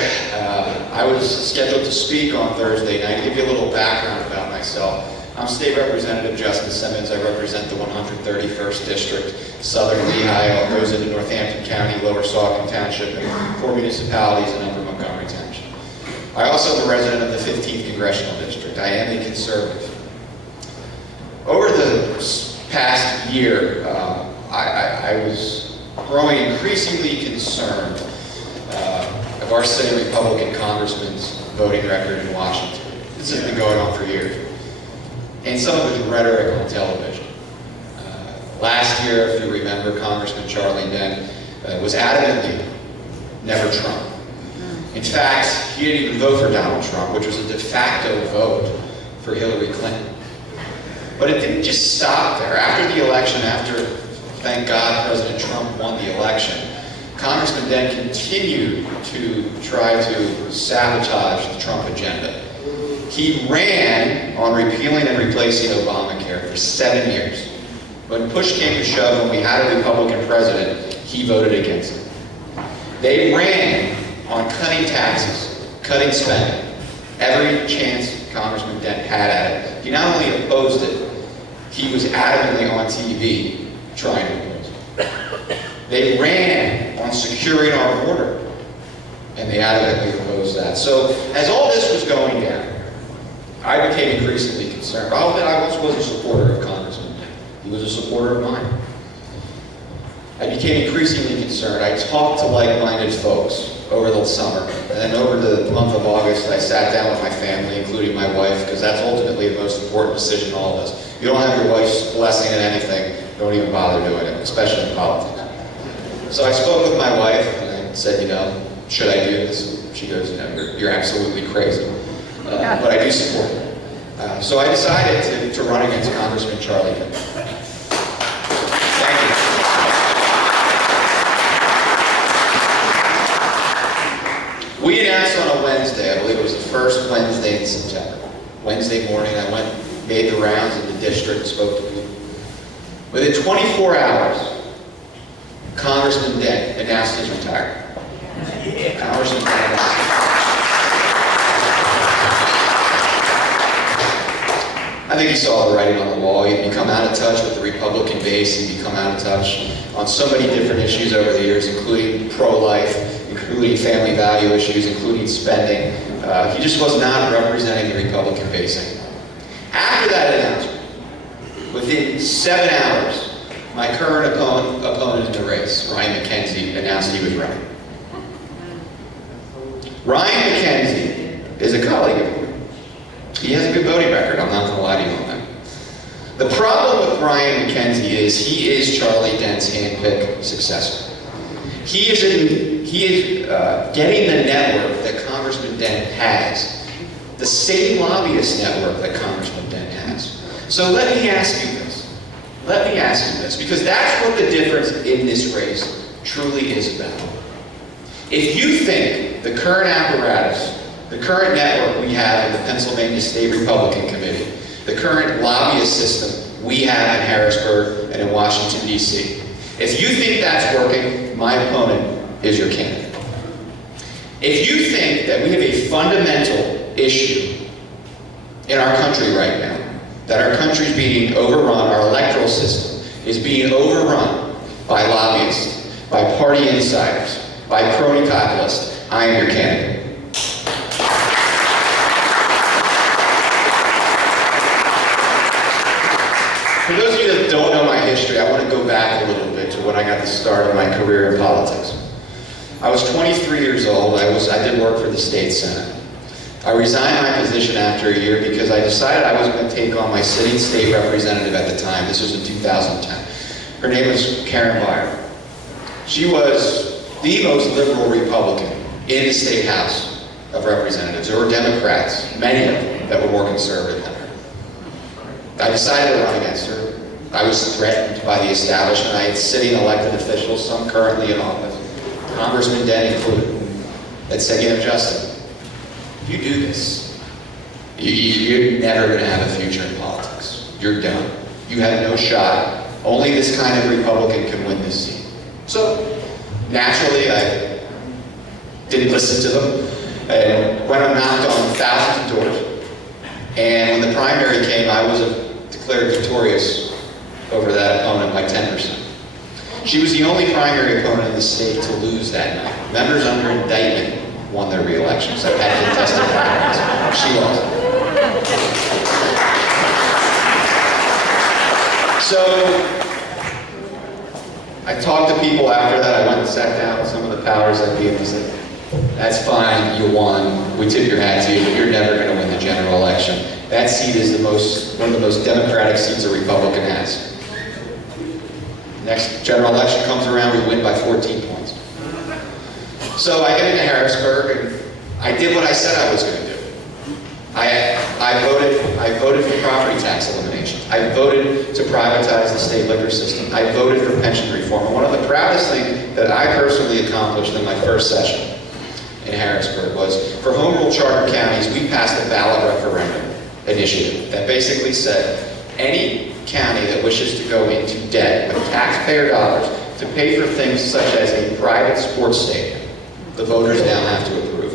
I was scheduled to speak on Thursday night. To give you a little background about myself, I'm State Representative Justin Simmons. I represent the 131st District, Southern Lehigh. It goes into Northampton County, Lower Saucon Township, and 4 municipalities in Upper Montgomery Township. I also am a resident of the 15th Congressional District. I am a conservative. Over the past year, I was growing increasingly concerned of our sitting Republican congressman's voting record in Washington. This has been going on for years. And some of his rhetoric on television. Last year, if you remember, Congressman Charlie Dent was adamantly never Trump. In fact, he didn't even vote for Donald Trump, which was a de facto vote for Hillary Clinton. But it didn't just stop there. After the election, thank God, President Trump won the election, Congressman Dent continued to try to sabotage the Trump agenda. He ran on repealing and replacing Obamacare for 7 years. When push came to shove, when we had a Republican president, he voted against it. They ran on cutting taxes, cutting spending, every chance Congressman Dent had at it. He not only opposed it, he was adamantly on TV trying to oppose it. They ran on securing our border, and they adamantly opposed that. So as all this was going down, I became increasingly concerned. I once was a supporter of Congressman Dent. He was a supporter of mine. I became increasingly concerned. I talked to like-minded folks over the summer, and then over the month of August, I sat down with my family, including my wife, because that's ultimately the most important decision in all of this. If you don't have your wife's blessing in anything, don't even bother doing it, especially in politics. So I spoke with my wife, and I said, should I do this? She goes, you're absolutely crazy. But I do support it. So I decided to run against Congressman Charlie Dent. Thank you. We announced on a Wednesday, I believe it was the first Wednesday in September. Wednesday morning, I made the rounds in the district, spoke to people. Within 24 hours, Congressman Dent announced his retirement. Congressman Dent. I think he saw the writing on the wall. He'd become out of touch with the Republican base. He'd become out of touch on so many different issues over the years, including pro-life, including family value issues, including spending. He just was not representing the Republican base anymore. After that announcement, within 7 hours, my current opponent in the race, Ryan McKenzie, announced he was running. Ryan McKenzie is a colleague of mine. He has a good voting record, I'm not going to lie to you on that. The problem with Ryan McKenzie is he is Charlie Dent's handpicked successor. He is getting the network that Congressman Dent has, the same lobbyist network that Congressman Dent has. So let me ask you this. Let me ask you this, because that's what the difference in this race truly is about. If you think the current apparatus, the current network we have in the Pennsylvania State Republican Committee, the current lobbyist system we have in Harrisburg and in Washington, D.C., if you think that's working, my opponent is your candidate. If you think that we have a fundamental issue in our country right now, that our country is being overrun, our electoral system is being overrun by lobbyists, by party insiders, by crony capitalists, I am your candidate. For those of you that don't know my history, I want to go back a little bit to when I got the start of my career in politics. I was 23 years old. I did work for the state senate. I resigned my position after a year because I decided I was going to take on my sitting state representative at the time. This was in 2010. Her name was Karen Byer. She was the most liberal Republican in the state House of Representatives. There were Democrats, many of them, that were more conservative than her. I decided to run against her. I was threatened by the establishment. I had sitting elected officials, some currently in office, Congressman Dent included, that said, Justin, if you do this, you're never going to have a future in politics. You're done. You have no shot. Only this kind of Republican can win this seat. So, naturally, I didn't listen to them. and went and knocked on thousands of doors. And when the primary came, I was declared victorious over that opponent by 10%. She was the only primary opponent in the state to lose that night. Members under indictment won their re-elections. I've had contested primaries. She lost. So, I talked to people after that. I went and sat down with some of the powers that be and said, that's fine, you won. We tip your hat to you, but you're never going to win the general election. That seat is one of the most democratic seats a Republican has. Next general election comes around, we win by 14 points. So I get into Harrisburg, and I did what I said I was going to do. I voted for property tax elimination. I voted to privatize the state liquor system. I voted for pension reform. And one of the proudest things that I personally accomplished in my first session in Harrisburg was, for home rule charter counties, we passed a ballot referendum initiative that basically said any county that wishes to go into debt with taxpayer dollars to pay for things such as a private sports stadium, the voters now have to approve.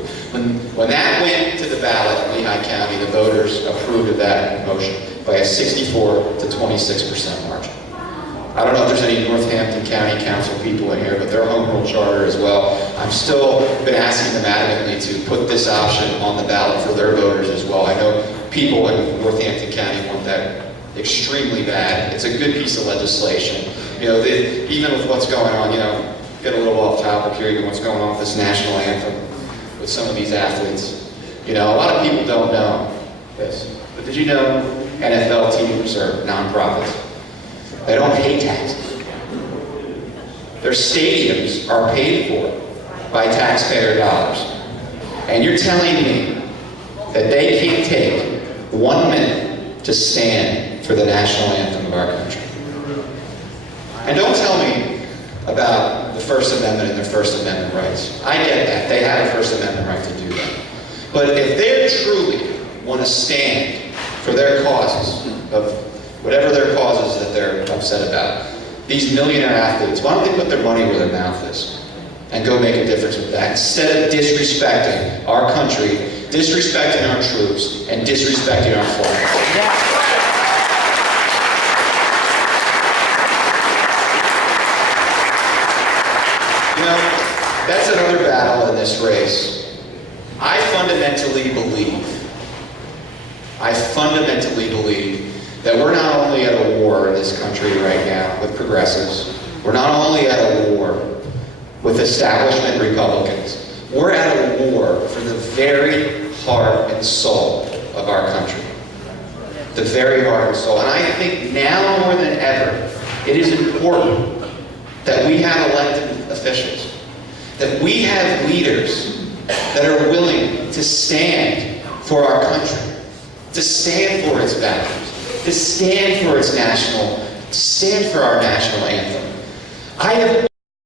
When that went to the ballot in Lehigh County, the voters approved of that motion by a 64 to 26% margin. I don't know if there's any Northampton County Council people in here, but their home rule charter as well. I've still been asking them adamantly to put this option on the ballot for their voters as well. I know people in Northampton County want that extremely bad. It's a good piece of legislation. You know, even with what's going on, get a little off topic here, even what's going on with this national anthem with some of these athletes. A lot of people don't know this, but did you know NFL teams are nonprofits? They don't pay taxes. Their stadiums are paid for by taxpayer dollars. And you're telling me that they can't take 1 minute to stand for the national anthem of our country? And don't tell me about the First Amendment and their First Amendment rights. I get that. They have a First Amendment right to do that. But if they truly want to stand for their causes, of whatever their causes that they're upset about, these millionaire athletes, why don't they put their money where their mouth is and go make a difference with that, instead of disrespecting our country, disrespecting our troops, and disrespecting our flag. That's another battle in this race. I fundamentally believe that we're not only at a war in this country right now with progressives, we're not only at a war with establishment Republicans, we're at a war for the very heart and soul of our country. The very heart and soul. And I think now more than ever, it is important that we have elected officials, that we have leaders that are willing to stand for our country, to stand for its values, to stand for its to stand for our national anthem. I have